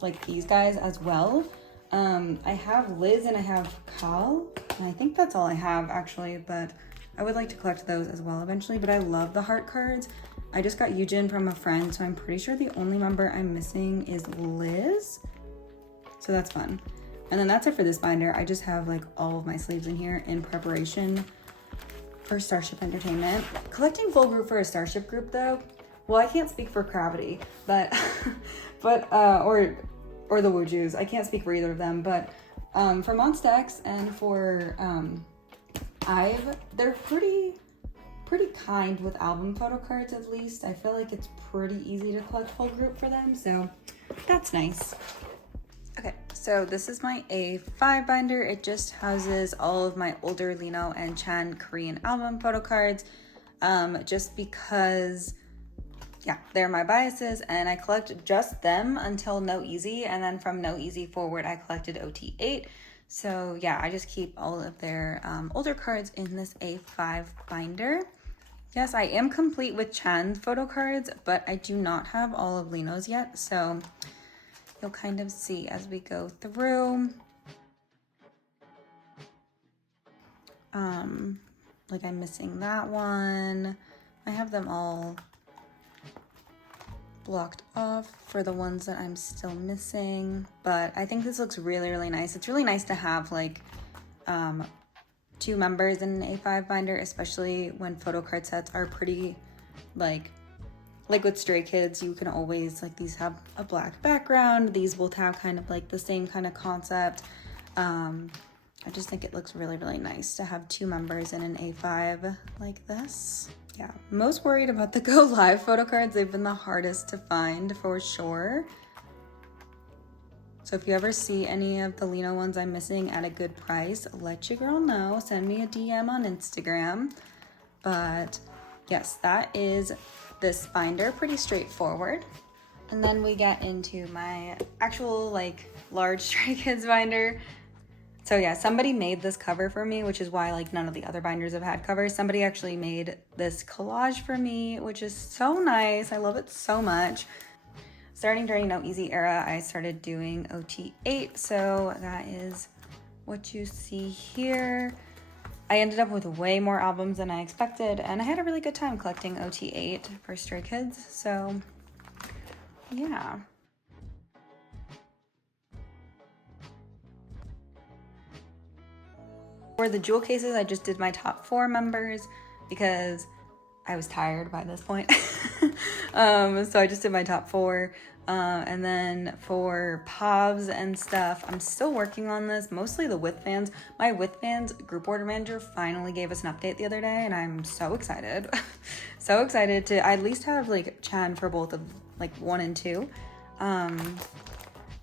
Like these guys as well. I have Liz and I have Cal, and I think that's all I have actually, but I would like to collect those as well eventually. But I love the heart cards. I just got Yujin from a friend, so I'm pretty sure the only member I'm missing is Liz. So that's fun. And then that's it for this binder. I just have like all of my sleeves in here in preparation for Starship Entertainment. Collecting full group for a Starship group though, well, I can't speak for Gravity, but or the Woojus. I can't speak for either of them, but for Monsta X and for IVE, they're pretty kind with album photo cards at least. I feel like it's pretty easy to collect full group for them, so that's nice. Okay, so this is my A5 binder. It just houses all of my older Lino and Chan Korean album photo cards, just because, yeah, they're my biases, and I collect just them until No Easy, and then from No Easy forward, I collected OT8. So yeah, I just keep all of their older cards in this A5 binder. Yes, I am complete with Chan's photo cards, but I do not have all of Lino's yet, so you'll kind of see as we go through. Like I'm missing that one. I have them all blocked off for the ones that I'm still missing, but I think this looks really, really nice. It's really nice to have like 2 members in an A5 binder, especially when photo card sets are pretty like with Stray Kids, you can always, like, these have a black background, these will have kind of like the same kind of concept. I just think it looks really, really nice to have 2 members in an A5 like this. Yeah, most worried about the Go Live photo cards. They've been the hardest to find for sure. So if you ever see any of the Lino ones I'm missing at a good price, let your girl know. Send me a DM on Instagram. But yes, that is this binder. Pretty straightforward. And then we get into my actual like large Stray Kids binder. So yeah, somebody made this cover for me, which is why like none of the other binders have had covers. Somebody actually made this collage for me, which is so nice. I love it so much. Starting during No Easy era, I started doing OT8, so that is what you see here. I ended up with way more albums than I expected, and I had a really good time collecting OT8 for Stray Kids, so yeah. For the jewel cases, I just did my top 4 members because I was tired by this point. So I just did my top 4. And then for POVs and stuff, I'm still working on this, mostly the With Fans. My With Fans group order manager finally gave us an update the other day, and I'm so excited. So excited to at least have like Chan for both of like 1 and 2. And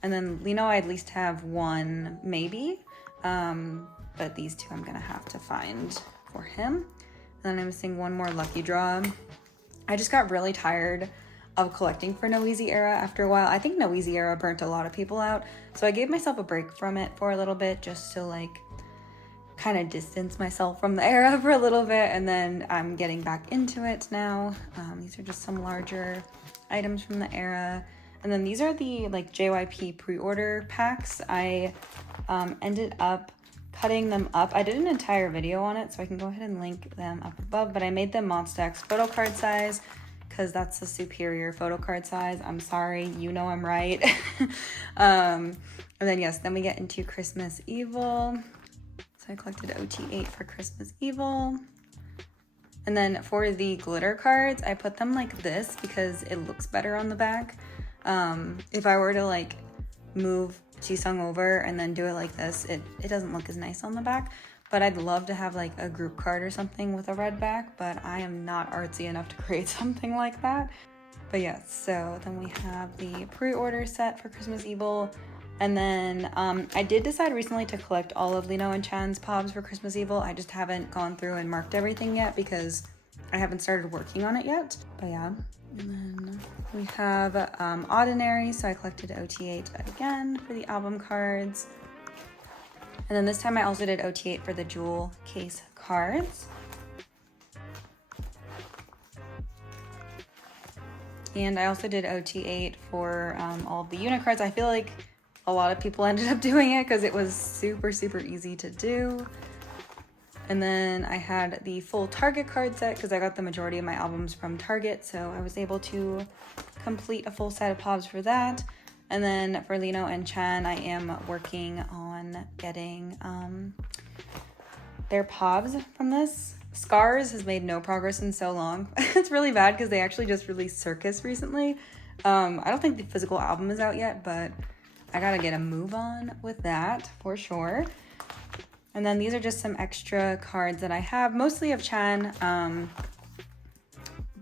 then Lino, I at least have 1 maybe. But these 2 I'm gonna have to find for him. And then I'm missing 1 more lucky draw. I just got really tired of collecting for No Easy Era after a while. I think No Easy Era burnt a lot of people out, so I gave myself a break from it for a little bit just to like kind of distance myself from the era for a little bit, and then I'm getting back into it now. These are just some larger items from the era. And then these are the like JYP pre-order packs. I ended up cutting them up. I did an entire video on it, so I can go ahead and link them up above, but I made them Monsta X Photocard size because that's the superior photocard size. I'm sorry, you know I'm right. And then yes, then we get into Christmas Evil. So I collected OT8 for Christmas Evil. And then for the glitter cards, I put them like this because it looks better on the back. If I were to like move Jisung over and then do it like this, it doesn't look as nice on the back. But I'd love to have like a group card or something with a red back, but I am not artsy enough to create something like that. But yes, so then we have the pre-order set for Christmas Evil. And then I did decide recently to collect all of Lino and Chan's POBs for Christmas Evil. I just haven't gone through and marked everything yet because I haven't started working on it yet. But yeah. And then we have Ordinary, so I collected OT8 again for the album cards. And then this time I also did OT8 for the jewel case cards. And I also did OT8 for all of the unit cards. I feel like a lot of people ended up doing it because it was super, super easy to do. And then I had the full Target card set because I got the majority of my albums from Target, so I was able to complete a full set of POBs for that. And then for Lino and Chan, I am working on getting their POBs from this. Scars has made no progress in so long. It's really bad because they actually just released Circus recently. I don't think the physical album is out yet, but I gotta get a move on with that for sure. And then these are just some extra cards that I have, mostly of Chan.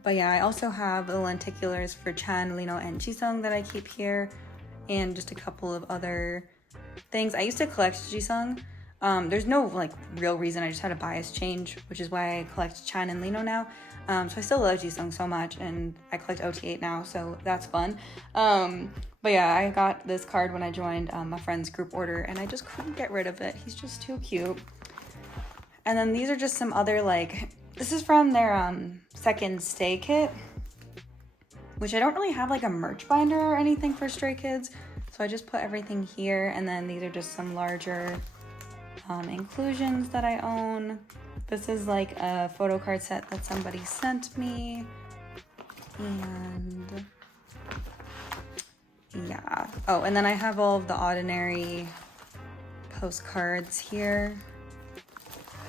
But yeah, I also have the lenticulars for Chan, Lino, and Jisung that I keep here, and just a couple of other things. I used to collect Jisung. There's no like real reason, I just had a bias change, which is why I collect Chan and Lino now. So I still love Jisung so much, and I collect OT8 now, so that's fun. But yeah, I got this card when I joined my friend's group order, and I just couldn't get rid of it. He's just too cute. And then these are just some other, like, this is from their second Stay kit, which I don't really have like a merch binder or anything for Stray Kids, so I just put everything here. And then these are just some larger inclusions that I own. This is like a photo card set that somebody sent me, and yeah. Oh, and then I have all of the Ordinary postcards here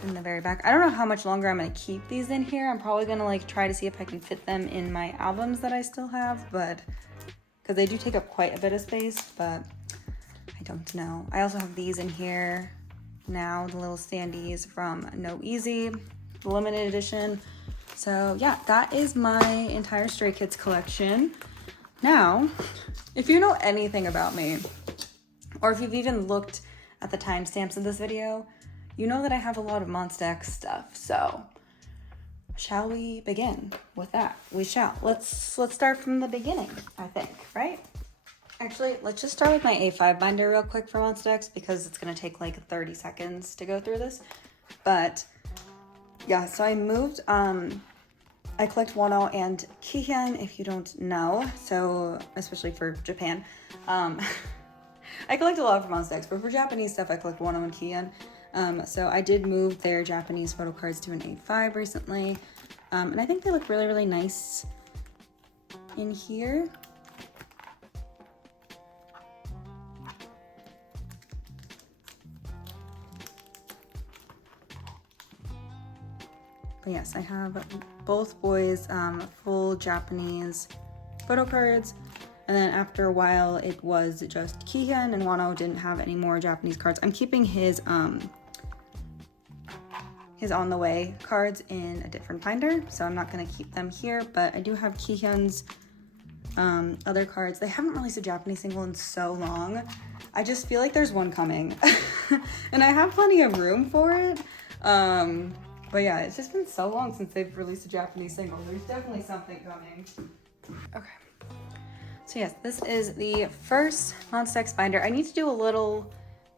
in the very back. I don't know how much longer I'm gonna keep these in here. I'm probably gonna like try to see if I can fit them in my albums that I still have, but because they do take up quite a bit of space, but I don't know. I also have these in here now, the little standees from No Easy, the limited edition. So yeah, that is my entire Stray Kids collection. Now, if you know anything about me, or if you've even looked at the timestamps of this video, you know that I have a lot of Monsta X stuff. So shall we begin with that? We shall. Let's start from the beginning, I think, right? Actually, let's just start with my A5 binder real quick for Monsta X because it's gonna take like 30 seconds to go through this. But yeah, so I moved, I collect Wonho and Kihyun, if you don't know, so especially for Japan. I collect a lot for Monsta X, but for Japanese stuff, I collect Wonho and Kihyun. So I did move their Japanese photo cards to an A5 recently, and I think they look really, really nice in here. But yes, I have both boys full Japanese photo cards, and then after a while it was just Kihyun, and Wonho didn't have any more Japanese cards. I'm keeping his On the Way cards in a different binder, so I'm not going to keep them here, but I do have Kihyun's other cards. They haven't released a Japanese single in so long. I just feel like there's one coming, and I have plenty of room for it. But yeah, it's just been so long since they've released a Japanese single. There's definitely something coming. Okay, So yes, this is the first Monsta X binder. I need to do a little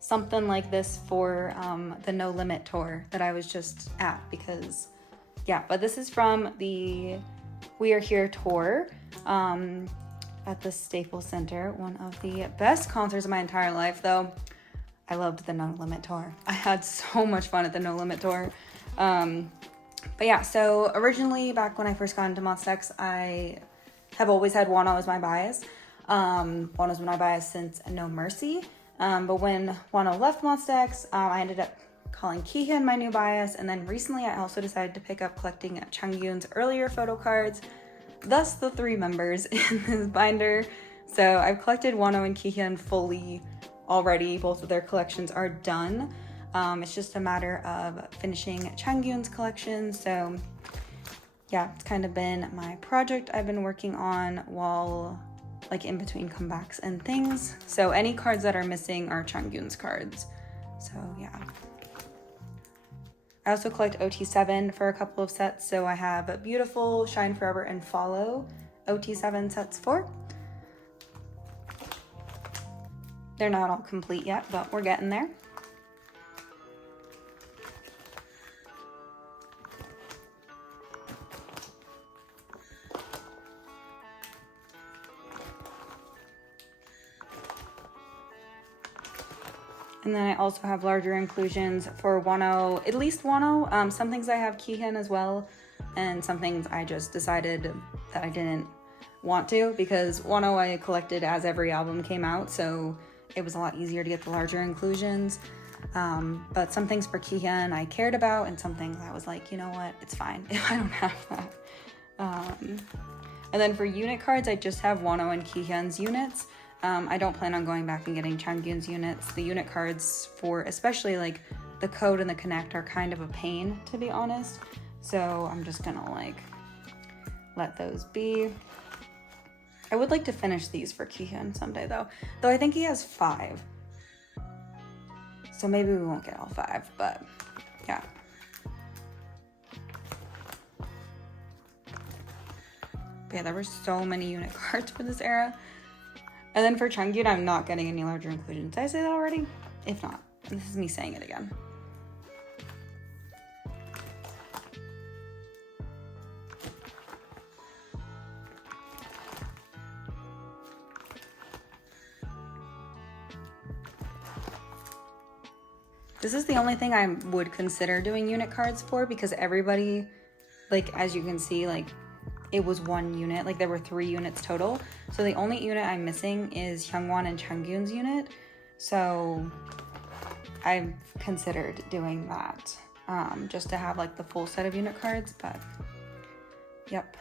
something like this for the No Limit tour that I was just at, because yeah, but this is from the We Are Here tour at the Staples Center. One of the best concerts of my entire life, though. I loved the No Limit tour. I had so much fun at the No Limit tour. But yeah, so originally back when I first got into Monsta X, I have always had Wonho as my bias. Wonho's been my bias since No Mercy. But when Wonho left Monsta X, I ended up calling Kihyun my new bias. And then recently I also decided to pick up collecting Changyun's earlier photo cards, thus the 3 members in this binder. So I've collected Wonho and Kihyun fully already. Both of their collections are done. It's just a matter of finishing Changyun's collection. So yeah, it's kind of been my project I've been working on while like in between comebacks and things. So any cards that are missing are Changyun's cards. So yeah. I also collect OT7 for a couple of sets. So I have Beautiful, Shine Forever, and Follow OT7 sets for. They're not all complete yet, but we're getting there. And then I also have larger inclusions for Wonho, at least Wonho. Some things I have Kihyun as well, and some things I just decided that I didn't want to, because Wonho I collected as every album came out, so it was a lot easier to get the larger inclusions. But some things for Kihyun I cared about, and some things I was like, you know what, it's fine if I don't have that. And then for unit cards, I just have Wonho and Kihyun's units. I don't plan on going back and getting Changyun's units. The unit cards for especially like the code and the connect are kind of a pain, to be honest. So I'm just gonna like let those be. I would like to finish these for Kihyun someday though. Though I think he has 5. So maybe we won't get all 5, but yeah. But yeah, there were so many unit cards for this era. And then for Changyun, I'm not getting any larger inclusions. Did I say that already? If not, this is me saying it again. This is the only thing I would consider doing unit cards for, because everybody, like, as you can see, like, it was 1 unit, like there were 3 units total. So the only unit I'm missing is Hyungwon and Changyun's unit. So I've considered doing that just to have like the full set of unit cards, but yep.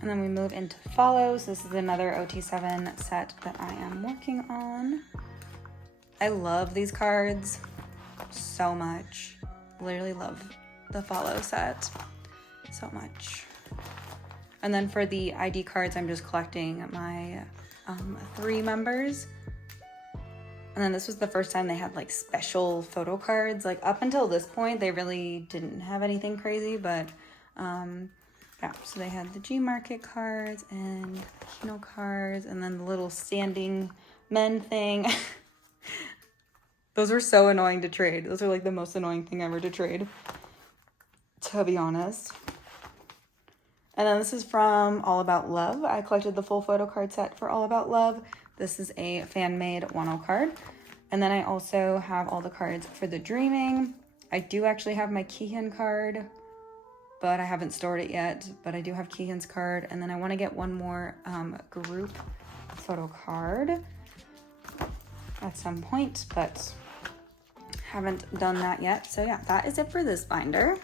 And then we move into follows. This is another OT7 set that I am working on. I love these cards so much. Literally love the follow set so much. And then for the ID cards, I'm just collecting my 3 members. And then this was the first time they had like special photo cards. Like up until this point, they really didn't have anything crazy, but yeah, so they had the G Market cards and the Kino cards, and then the little standing men thing. Those were so annoying to trade. Those are like the most annoying thing ever to trade, to be honest. And then this is from All About Love. I collected the full photo card set for All About Love. This is a fan-made Wonho card. And then I also have all the cards for The Dreaming. I do actually have my Kihyun card, but I haven't stored it yet. But I do have Kihyun's card. And then I want to get one more group photo card at some point, but haven't done that yet. So yeah, that is it for this binder.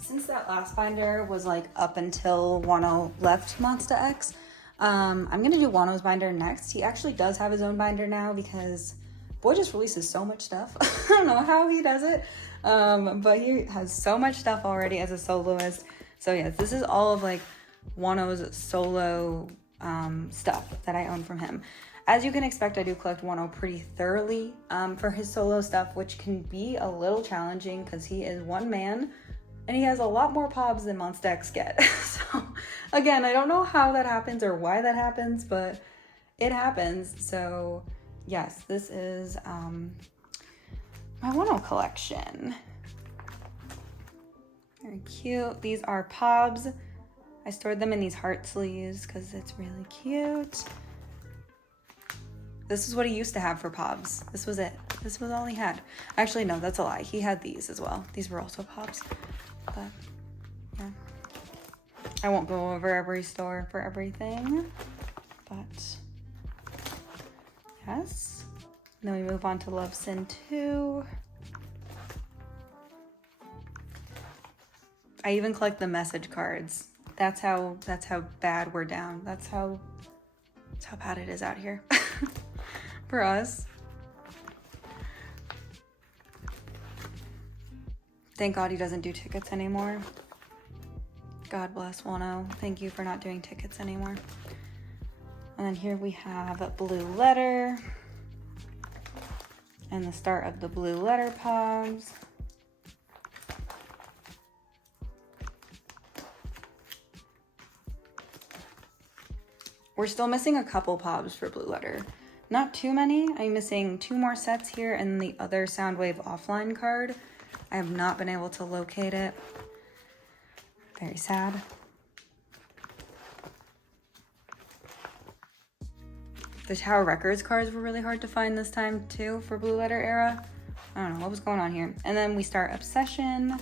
Since that last binder was like up until Wonho left Monsta X, I'm gonna do Wonho's binder next. He actually does have his own binder now because boy just releases so much stuff. I don't know how he does it, but he has so much stuff already as a soloist. So yes, this is all of like Wonho's solo stuff that I own from him. As you can expect, I do collect Wonho pretty thoroughly for his solo stuff, which can be a little challenging because he is one man and he has a lot more pobs than Monsta X get. So again, I don't know how that happens or why that happens, but it happens. So yes, this is my Wonho collection. Very cute. These are pobs. I stored them in these heart sleeves because it's really cute. This is what he used to have for pobs. This was it. This was all he had. Actually, no, that's a lie. He had these as well. These were also pobs. But yeah, I won't go over every store for everything, but yes. And then we move on to Love Sin 2. I even collect the message cards. That's how bad we're down. That's how bad it is out here for us. Thank God he doesn't do tickets anymore. God bless Wonho. Thank you for not doing tickets anymore. And then here we have a Blue Letter and the start of the Blue Letter pobs. We're still missing a couple pobs for Blue Letter. Not too many. I'm missing 2 more sets here and the other Soundwave offline card. I have not been able to locate it. Very sad. The Tower Records cards were really hard to find this time too for Blue Letter era. I don't know what was going on here. And then we start Obsession.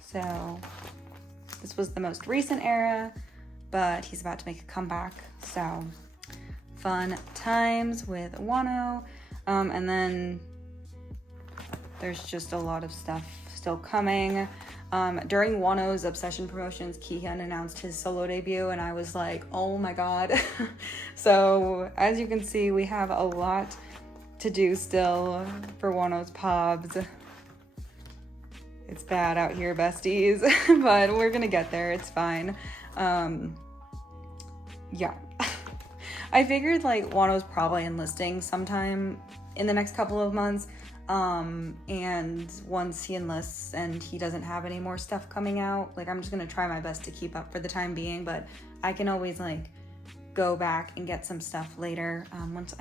So this was the most recent era, but he's about to make a comeback. So fun times with Wonho. And then there's just a lot of stuff still coming. During Wonho's Obsession promotions, Kihyun announced his solo debut and I was like, oh my God. So as you can see, we have a lot to do still for Wonho's pobs. It's bad out here, besties, but we're gonna get there. It's fine. Yeah. I figured like Wonho's probably enlisting sometime in the next couple of months. And once he enlists and he doesn't have any more stuff coming out, like I'm just gonna try my best to keep up for the time being, but I can always like go back and get some stuff later once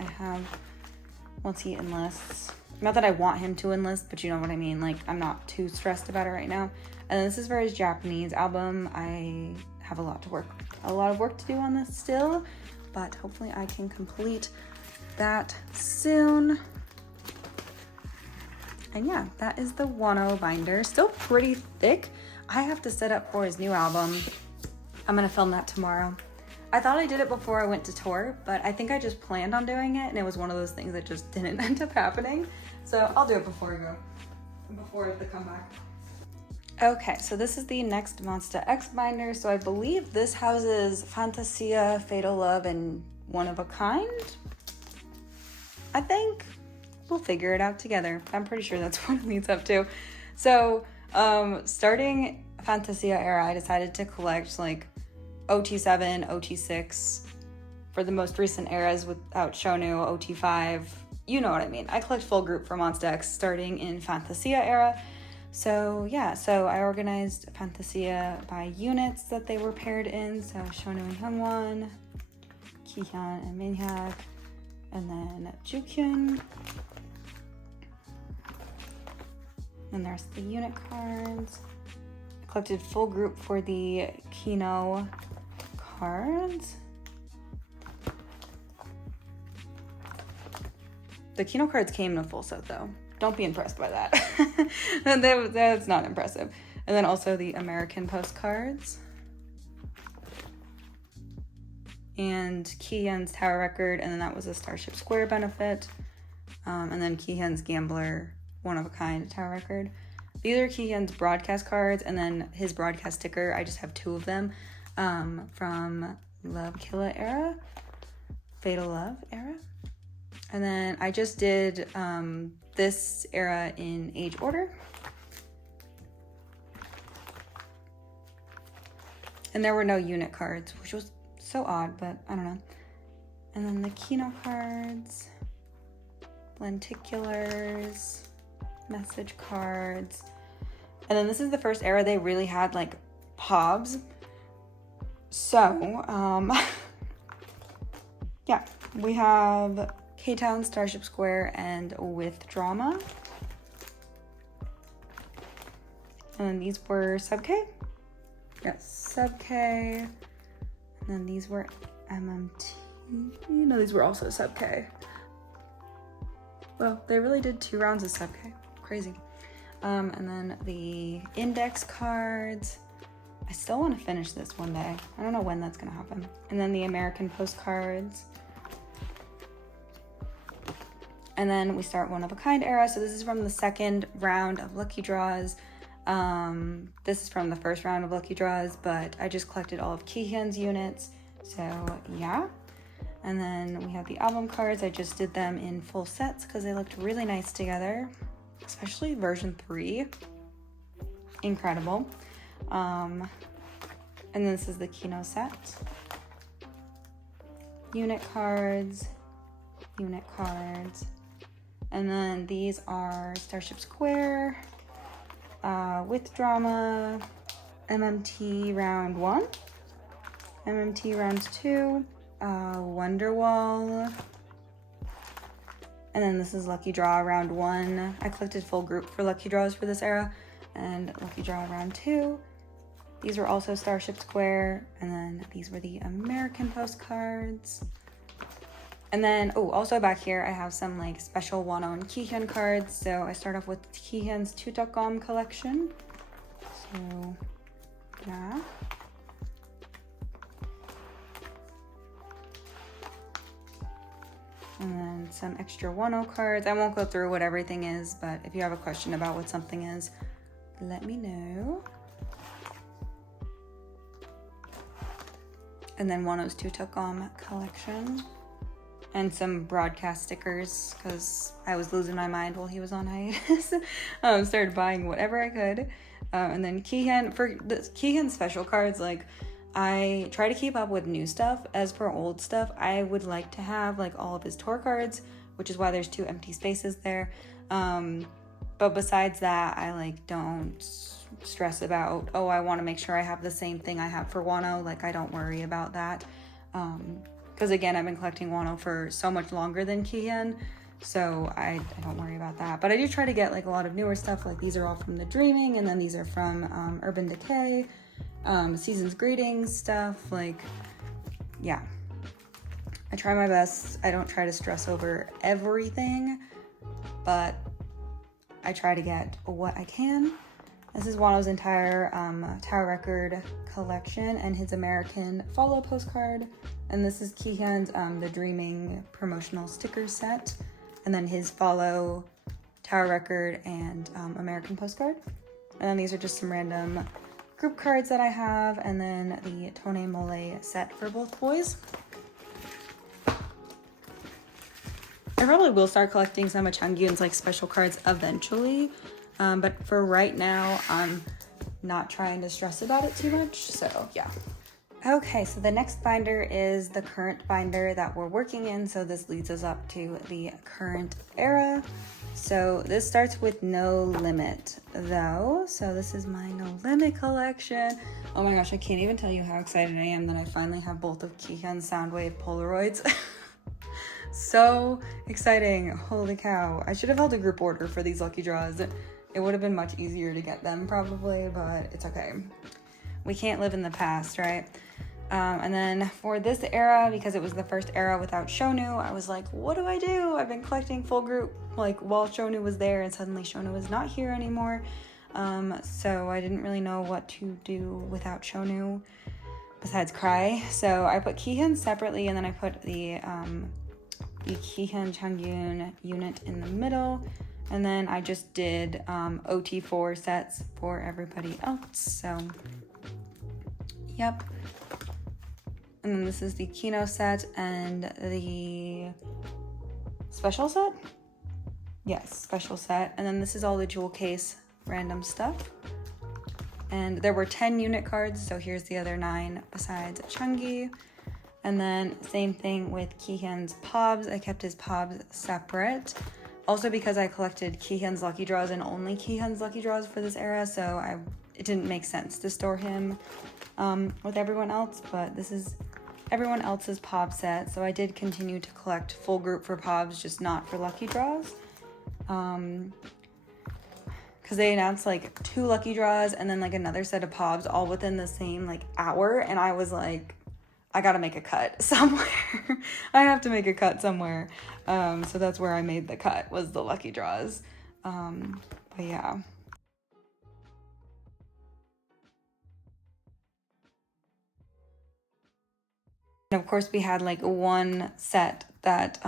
he enlists. Not that I want him to enlist, but you know what I mean, like I'm not too stressed about it right now. And this is for his Japanese album. I have a lot of work to do on this still, but hopefully I can complete that soon. And yeah, that is the Wonho binder. Still pretty thick. I have to set up for his new album. I'm gonna film that tomorrow. I thought I did it before I went to tour, but I think I just planned on doing it and it was one of those things that just didn't end up happening. So I'll do it before the comeback. Okay, so this is the next Monsta X binder. So I believe this houses Fantasia, Fatal Love, and One of a Kind. I think. We'll figure it out together. I'm pretty sure that's what it leads up to. So starting Fantasia era, I decided to collect like OT7, OT6 for the most recent eras without Shonu, OT5. You know what I mean. I collect full group for Monsta X starting in Fantasia era. So yeah, so I organized Fantasia by units that they were paired in. So Shonu and Hyungwon, Kihyun and Minhyuk, and then Jukyun. And there's the unit cards. I collected full group for the Kino cards. The Kino cards came in a full set though. Don't be impressed by that. That's not impressive. And then also the American postcards. And Kihyun's Tower Record, and then that was a Starship Square benefit. And then Kihyun's Gambler, One of a Kind Tower Record. These are Kihyun's broadcast cards, and then his broadcast sticker. I just have 2 of them from Love Killa era, Fatal Love era. And then I just did this era in age order. And there were no unit cards, which was so odd, but I don't know. And then the Kino cards, lenticulars, message cards. And then this is the first era they really had like POBs. So, yeah, we have K-Town, Starship Square, and With Drama. And then these were Sub K. Yes, Sub K. And then these were MMT. No, these were also Sub K. Well, they really did 2 rounds of Sub K. Crazy. And then the index cards. I still want to finish this one day. I don't know when that's going to happen. And then the American postcards. And then we start One of a Kind era. So this is from the second round of Lucky Draws. This is from the first round of Lucky Draws, but I just collected all of Kihyun's units. So yeah. And then we have the album cards. I just did them in full sets because they looked really nice together, especially version 3. Incredible. And this is the Kino set. Unit cards. And then these are Starship Square, With Drama, MMT round 1, MMT round 2, Wonderwall, and then this is Lucky Draw round 1. I collected full group for Lucky Draws for this era, and Lucky Draw round 2. These were also Starship Square, and then these were the American postcards. And then, oh, also back here, I have some like special Wonho and Kihyun cards. So I start off with Kihyun's Tutakgom collection. So, yeah. And then some extra Wonho cards. I won't go through what everything is, but if you have a question about what something is, let me know. And then Wonho's Tutakgom collection. And some broadcast stickers, because I was losing my mind while he was on hiatus. Started buying whatever I could. And then Kihyun, for the Kihyun special cards, like, I try to keep up with new stuff. As for old stuff, I would like to have like all of his tour cards, which is why there's 2 empty spaces there. But besides that, I like don't stress about, oh, I want to make sure I have the same thing I have for Wonho. Like, I don't worry about that. Because again, I've been collecting Wonho for so much longer than Kihyun, so I don't worry about that. But I do try to get like a lot of newer stuff. Like these are all from The Dreaming, and then these are from Urban Decay, Season's Greetings stuff. Like, yeah. I try my best. I don't try to stress over everything, but I try to get what I can. This is Wonho's entire Tower Record collection and his American Follow postcard. And this is Kihyun's The Dreaming promotional sticker set. And then his Follow, Tower Record, and American postcard. And then these are just some random group cards that I have. And then the Tone Mole set for both boys. I probably will start collecting some of Changyun's like special cards eventually. But for right now, I'm not trying to stress about it too much, so yeah. Okay, so the next binder is the current binder that we're working in, so this leads us up to the current era. So this starts with No Limit, though. So this is my No Limit collection. Oh my gosh, I can't even tell you how excited I am that I finally have both of Kihyun's Soundwave Polaroids. So exciting, holy cow. I should have held a group order for these lucky draws. It would have been much easier to get them probably, but it's okay. We can't live in the past, right? And then for this era, because it was the first era without Shonu, I was like, what do I do? I've been collecting full group like while Shonu was there, and suddenly Shonu is not here anymore. So I didn't really know what to do without Shonu besides cry. So I put Kihyun separately, and then I put the Kihyun Changyun unit in the middle. And then I just did OT4 sets for everybody else. So, yep. And then this is the Kino set and the special set? Yes, special set. And then this is all the jewel case random stuff. And there were 10 unit cards, so here's the other 9 besides Chungi. And then same thing with Kihyun's Pobs. I kept his Pobs separate. Also because I collected Kihyun's Lucky Draws and only Kihyun's Lucky Draws for this era, so it didn't make sense to store him with everyone else, but this is everyone else's Pob set, so I did continue to collect full group for Pobs, just not for Lucky Draws. Because they announced like 2 Lucky Draws and then like another set of Pobs all within the same like hour, and I was like, I gotta make a cut somewhere. I have to make a cut somewhere. So that's where I made the cut, was the Lucky Draws. But yeah. And of course we had like one set that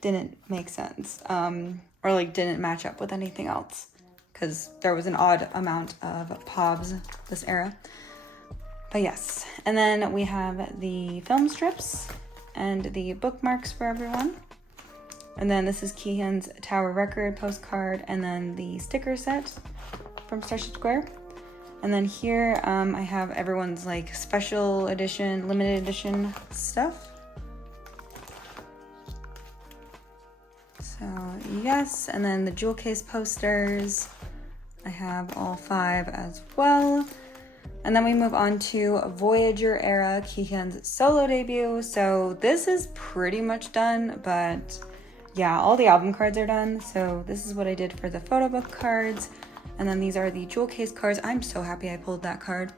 didn't make sense, or like didn't match up with anything else, because there was an odd amount of Pobs this era. But yes, and then we have the film strips and the bookmarks for everyone. And then this is Kihyun's Tower Record postcard, and then the sticker set from Starship Square. And then here I have everyone's like special edition, limited edition stuff. So yes, and then the jewel case posters. I have all 5 as well. And then we move on to Voyager era, Kihyun's solo debut. So this is pretty much done, but yeah, all the album cards are done. So this is what I did for the photo book cards. And then these are the jewel case cards. I'm so happy I pulled that card.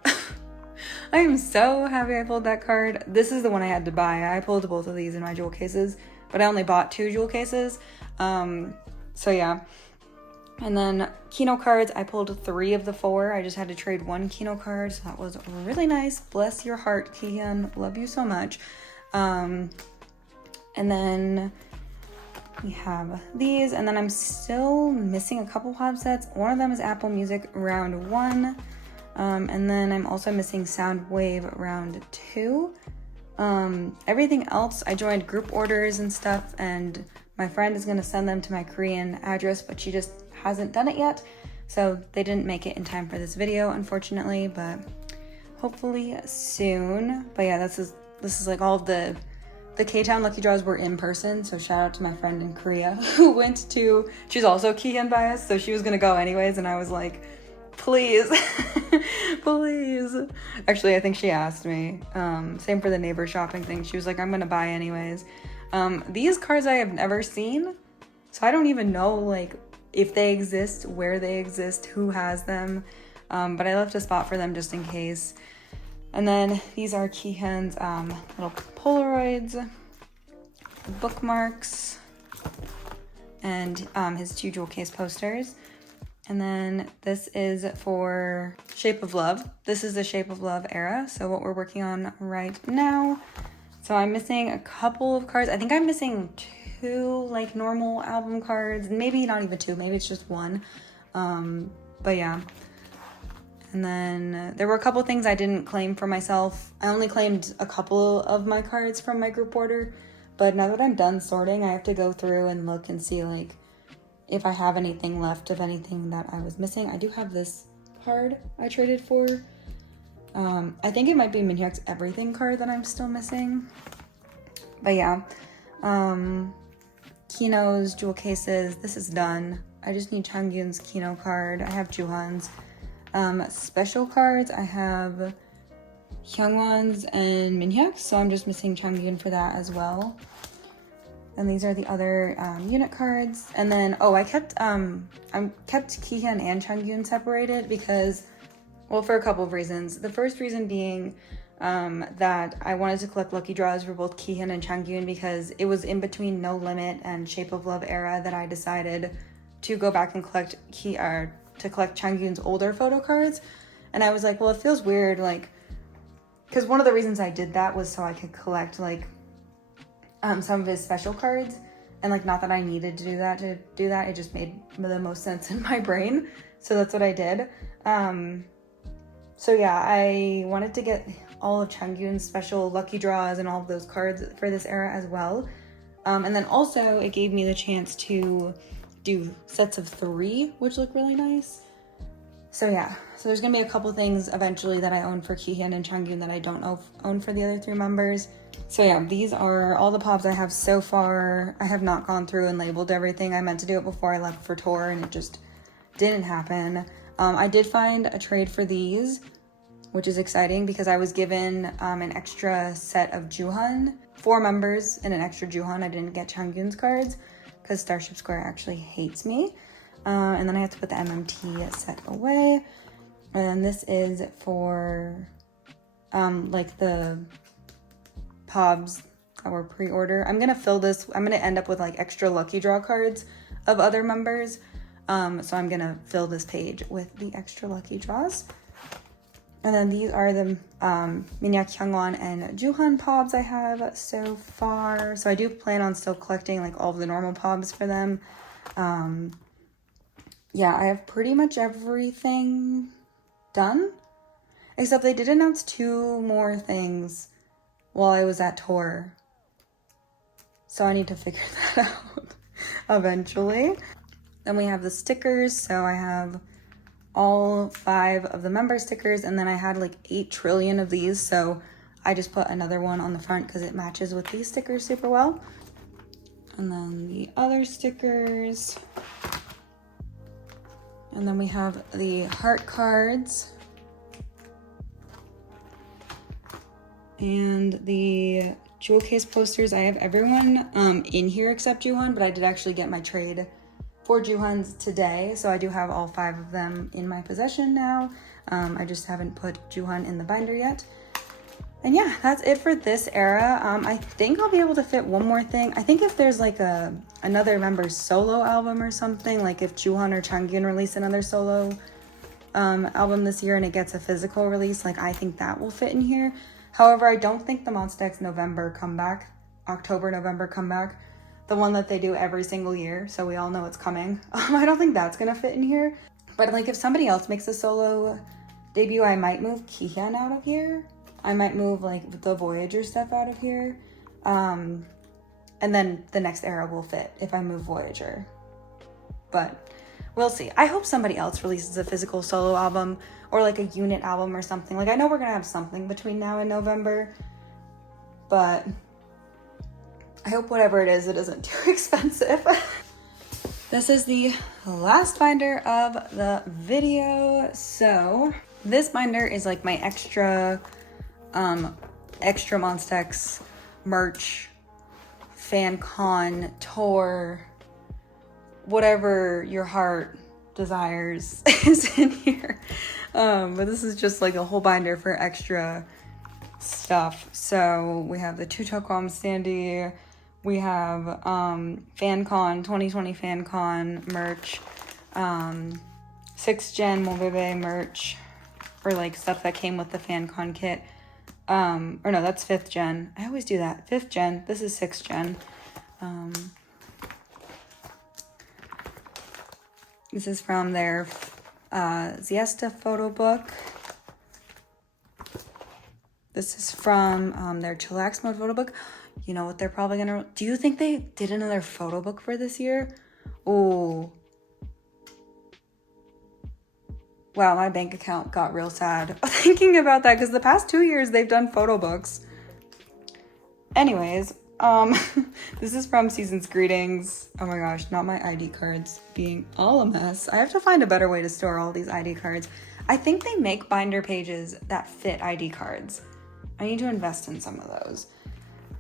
I am so happy I pulled that card. This is the one I had to buy. I pulled both of these in my jewel cases, but I only bought 2 jewel cases. So yeah. And then Kino cards, I pulled 3 of the 4. I just had to trade 1 Kino card, so that was really nice. Bless your heart, Kihyun. Love you so much. And then we have these, and then I'm still missing a couple Pob sets. One of them is Apple Music round 1. And then I'm also missing Soundwave round 2. Everything else, I joined group orders and stuff, and my friend is gonna send them to my Korean address, but she just hasn't done it yet, so they didn't make it in time for this video, unfortunately, but hopefully soon. But yeah, this is like all of the K-Town Lucky Draws were in person, so shout out to my friend in Korea who went to, she's also Kihyun biased, so she was gonna go anyways, and I was like, please, please. Actually, I think she asked me. Same for the neighbor shopping thing. She was like, I'm gonna buy anyways. These cards I have never seen, so I don't even know like if they exist, where they exist, who has them, but I left a spot for them just in case. And then these are Kihyun's little Polaroids, bookmarks, and his 2 jewel case posters. And then this is for Shape of Love. This is the Shape of Love era, so what we're working on right now. So I'm missing a couple of cards. I think I'm missing 2 like normal album cards, maybe not even 2, maybe it's just 1. But yeah. And then there were a couple things I didn't claim for myself. I only claimed a couple of my cards from my group order, but now that I'm done sorting, I have to go through and look and see like if I have anything left of anything that I was missing. I do have this card I traded for. I think it might be Minhyuk's Everything card that I'm still missing. But yeah. Kino's jewel cases, this is done. I just need Changyun's Kino card. I have Juhan's. Special cards, I have Hyungwon's and Minhyuk's, so I'm just missing Changyun for that as well. And these are the other unit cards. And then, oh, I kept Kihyun and Changyun separated because, well, for a couple of reasons. The first reason being that I wanted to collect Lucky Draws for both Kihyun and Changyun because it was in between No Limit and Shape of Love era that I decided to go back and collect Changyun's older photo cards. And I was like, well, it feels weird, like, because one of the reasons I did that was so I could collect like some of his special cards, and like not that I needed to do that, it just made the most sense in my brain, so that's what I did. So yeah, I wanted to get all of Changyun's special Lucky Draws and all of those cards for this era as well. And then also it gave me the chance to do sets of 3, which look really nice. So yeah, so there's gonna be a couple things eventually that I own for Kihyun and Changyun that I don't own for the other 3 members. So yeah, these are all the pops I have so far. I have not gone through and labeled everything. I meant to do it before I left for tour and it just didn't happen. I did find a trade for these, which is exciting because I was given an extra set of Juhan, 4 members and an extra Juhan. I didn't get Changyun's cards because Starship Square actually hates me. And then I have to put the MMT set away. And then this is for like the pobs that were pre-order. I'm gonna fill this, I'm gonna end up with like extra lucky draw cards of other members. So I'm gonna fill this page with the extra lucky draws. And then these are the Minyak Hyungwon and Juhan pobs I have so far. So I do plan on still collecting like all of the normal pobs for them. Yeah, I have pretty much everything done. Except they did announce 2 more things while I was at tour. So I need to figure that out eventually. Then we have the stickers. So I have all 5 of the member stickers, and then I had like 8 trillion of these. So I just put another one on the front because it matches with these stickers super well. And then the other stickers. And then we have the heart cards. And the jewel case posters. I have everyone in here except Juhan, but I did actually get my trade for Juhan's today. So I do have all 5 of them in my possession now. I just haven't put Juhan in the binder yet. And yeah, that's it for this era. I think I'll be able to fit one more thing. I think if there's like another member's solo album or something, like if Juhan or Changyun release another solo album this year and it gets a physical release, like I think that will fit in here. However, I don't think the Monsta X November comeback, October-November comeback, the one that they do every single year, so we all know it's coming, I don't think that's gonna fit in here. But like if somebody else makes a solo debut, I might move Kihyun out of here. I might move like the Voyager stuff out of here. And then the next era will fit if I move Voyager. But we'll see. I hope somebody else releases a physical solo album or like a unit album or something. Like I know we're gonna have something between now and November, but I hope whatever it is, it isn't too expensive. This is the last binder of the video. So this binder is like my extra Monsta X merch, fan con, tour, whatever your heart desires is in here. But this is just like a whole binder for extra stuff. So we have the Tutokom standee, we have FanCon 2020 FanCon merch, 6th Gen Mobebe merch, or like stuff that came with the FanCon kit. Or no, that's 5th Gen. I always do that. 5th Gen. This is 6th Gen. This is from their Siesta photo book. This is from their Chillax Mode photo book. You know what they're probably gonna... Do you think they did another photo book for this year? Oh. Wow, my bank account got real sad thinking about that because the past 2 years they've done photo books. Anyways, this is from Season's Greetings. Oh my gosh, not my ID cards being all a mess. I have to find a better way to store all these ID cards. I think they make binder pages that fit ID cards. I need to invest in some of those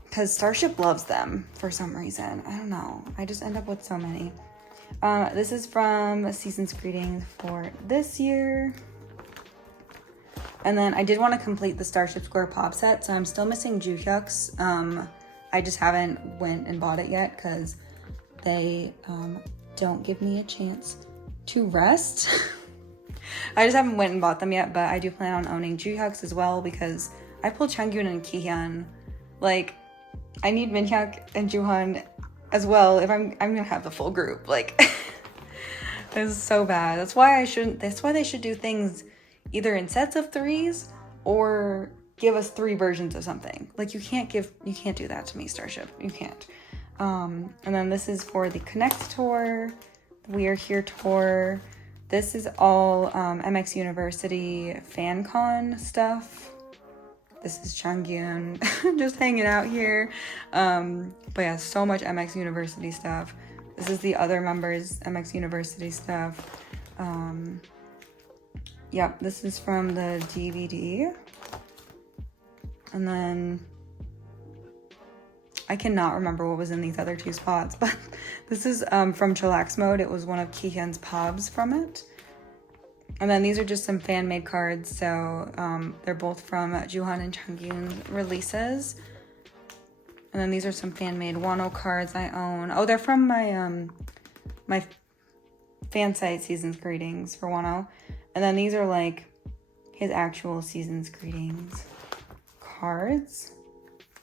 because Starship loves them for some reason. I don't know. I just end up with so many. This is from Season's Greetings for this year. And then I did want to complete the Starship Square pop set, so I'm still missing Juhyuk's. I just haven't went and bought it yet because they don't give me a chance to rest. I just haven't went and bought them yet, but I do plan on owning Juhyuk's as well because I pulled Changyun and Kihyun. Like, I need Minhyuk and Juhan as well if I'm gonna have the full group. Like, this is so bad. That's why they should do things either in sets of 3s or give us 3 versions of something. Like, you can't do that to me, Starship. You can't. And then this is for the Connect tour, We Are Here tour. This is all MX University FanCon stuff. This is Changyun just hanging out here. But yeah, so much MX University stuff. This is the other members' MX University stuff. Yep, this is from the DVD. And then I cannot remember what was in these other two spots, but this is from Chillax Mode. It was one of Kihyun's pobs from it. And then these are just some fan-made cards. So they're both from Juhan and Changyun's releases. And then these are some fan-made Wonho cards I own. Oh, they're from my my fan site Season's Greetings for Wonho. And then these are like his actual Season's Greetings cards.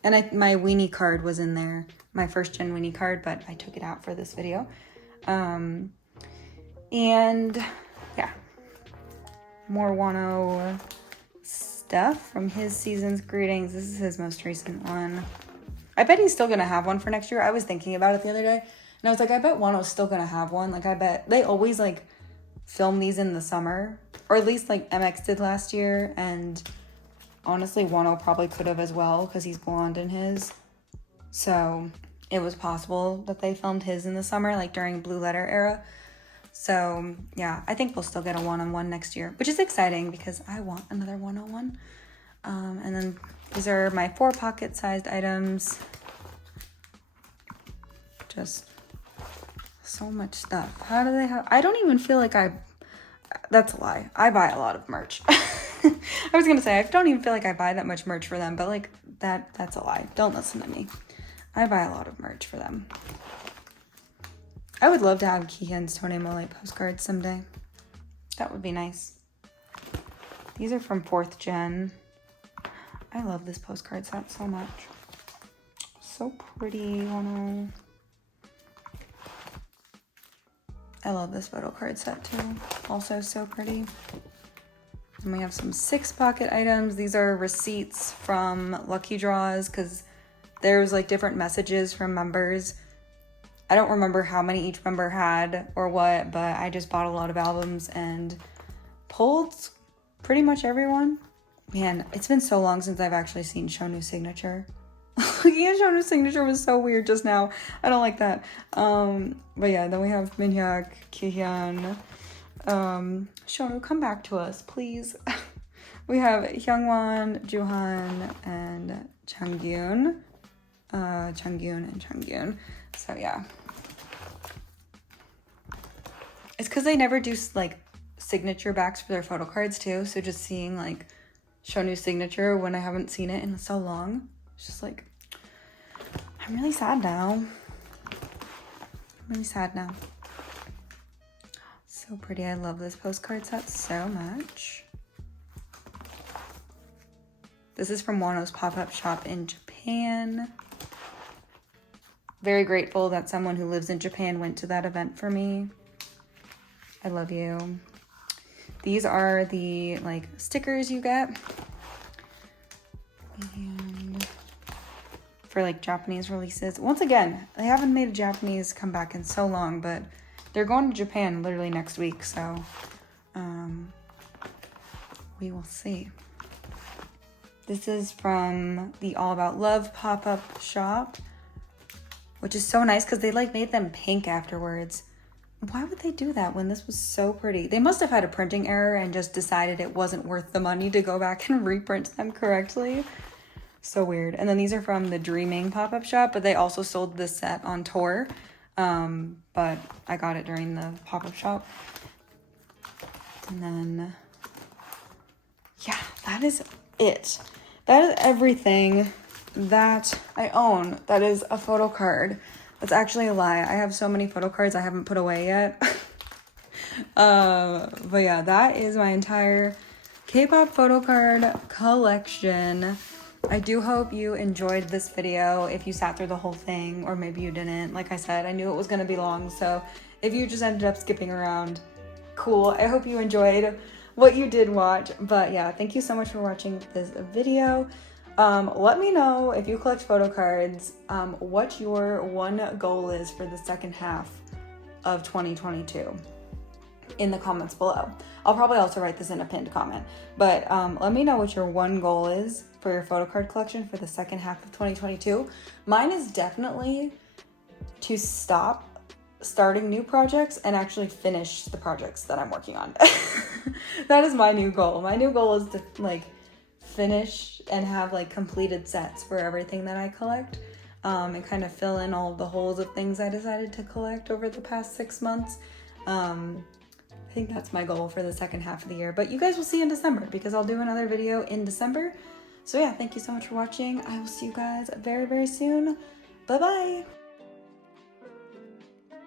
And my weenie card was in there, my first gen weenie card, but I took it out for this video. And yeah, more Wonho stuff from his Season's Greetings. This is his most recent one. I bet he's still gonna have one for next year. I was thinking about it the other day, and I was like, I bet Wonho's still gonna have one. Like, I bet they always like film these in the summer, or at least like MX did last year, and honestly, Wonho probably could have as well because he's blonde in his. So it was possible that they filmed his in the summer, like during Blue Letter era. So yeah, I think we'll still get a one-on-one next year, which is exciting because I want another one-on-one. And then these are my 4 pocket-sized items. Just so much stuff. How do they have? I don't even feel like that's a lie. I buy a lot of merch. I was gonna say, I don't even feel like I buy that much merch for them, but like that's a lie. Don't listen to me. I buy a lot of merch for them. I would love to have Kihyun's Tone Mole postcards someday. That would be nice. These are from 4th Gen. I love this postcard set so much. So pretty, Wonho. I love this photo card set too. Also so pretty. And we have some 6 pocket items. These are receipts from Lucky Draws because there's like different messages from members. I don't remember how many each member had or what, but I just bought a lot of albums and pulled pretty much everyone. Man, it's been so long since I've actually seen Shownu's signature. Looking at Shownu's signature was so weird just now. I don't like that. But yeah, then we have Minhyuk, Kihyun. Shownu, come back to us, please. We have Hyungwon, Juhan, and Changyun. Changyun. So yeah. It's because they never do like signature backs for their photo cards too. So just seeing like Shownu's signature when I haven't seen it in so long, it's just like, I'm really sad now. So pretty. I love this postcard set so much. This is from Wonho's pop-up shop in Japan. Very grateful that someone who lives in Japan went to that event for me. I love you. These are the like stickers you get. And for like Japanese releases. Once again, they haven't made a Japanese comeback in so long, but they're going to Japan literally next week, so we will see. This is from the All About Love pop-up shop, which is so nice because they like made them pink afterwards. Why would they do that when this was so pretty? They must have had a printing error and just decided it wasn't worth the money to go back and reprint them correctly. So weird. And then these are from the Dreaming pop-up shop, but they also sold this set on tour. But I got it during the pop-up shop. And then, yeah, that is it. That is everything that I own. That is a photo card. That's actually a lie. I have so many photo cards I haven't put away yet. But yeah, that is my entire K-pop photo card collection. I do hope you enjoyed this video if you sat through the whole thing, or maybe you didn't. Like I said, I knew it was going to be long, so if you just ended up skipping around, cool. I hope you enjoyed what you did watch. But yeah, thank you so much for watching this video. Let me know if you collect photo cards, what your one goal is for the second half of 2022. in the comments below. I'll probably also write this in a pinned comment, but let me know what your one goal is for your photocard collection for the second half of 2022. Mine is definitely to stop starting new projects and actually finish the projects that I'm working on. That is my new goal. My new goal is to like finish and have like completed sets for everything that I collect, and kind of fill in all of the holes of things I decided to collect over the past 6 months. I think that's my goal for the second half of the year, but you guys will see in December because I'll do another video in December. So yeah, thank you so much for watching. I will see you guys very, very soon. Bye-bye.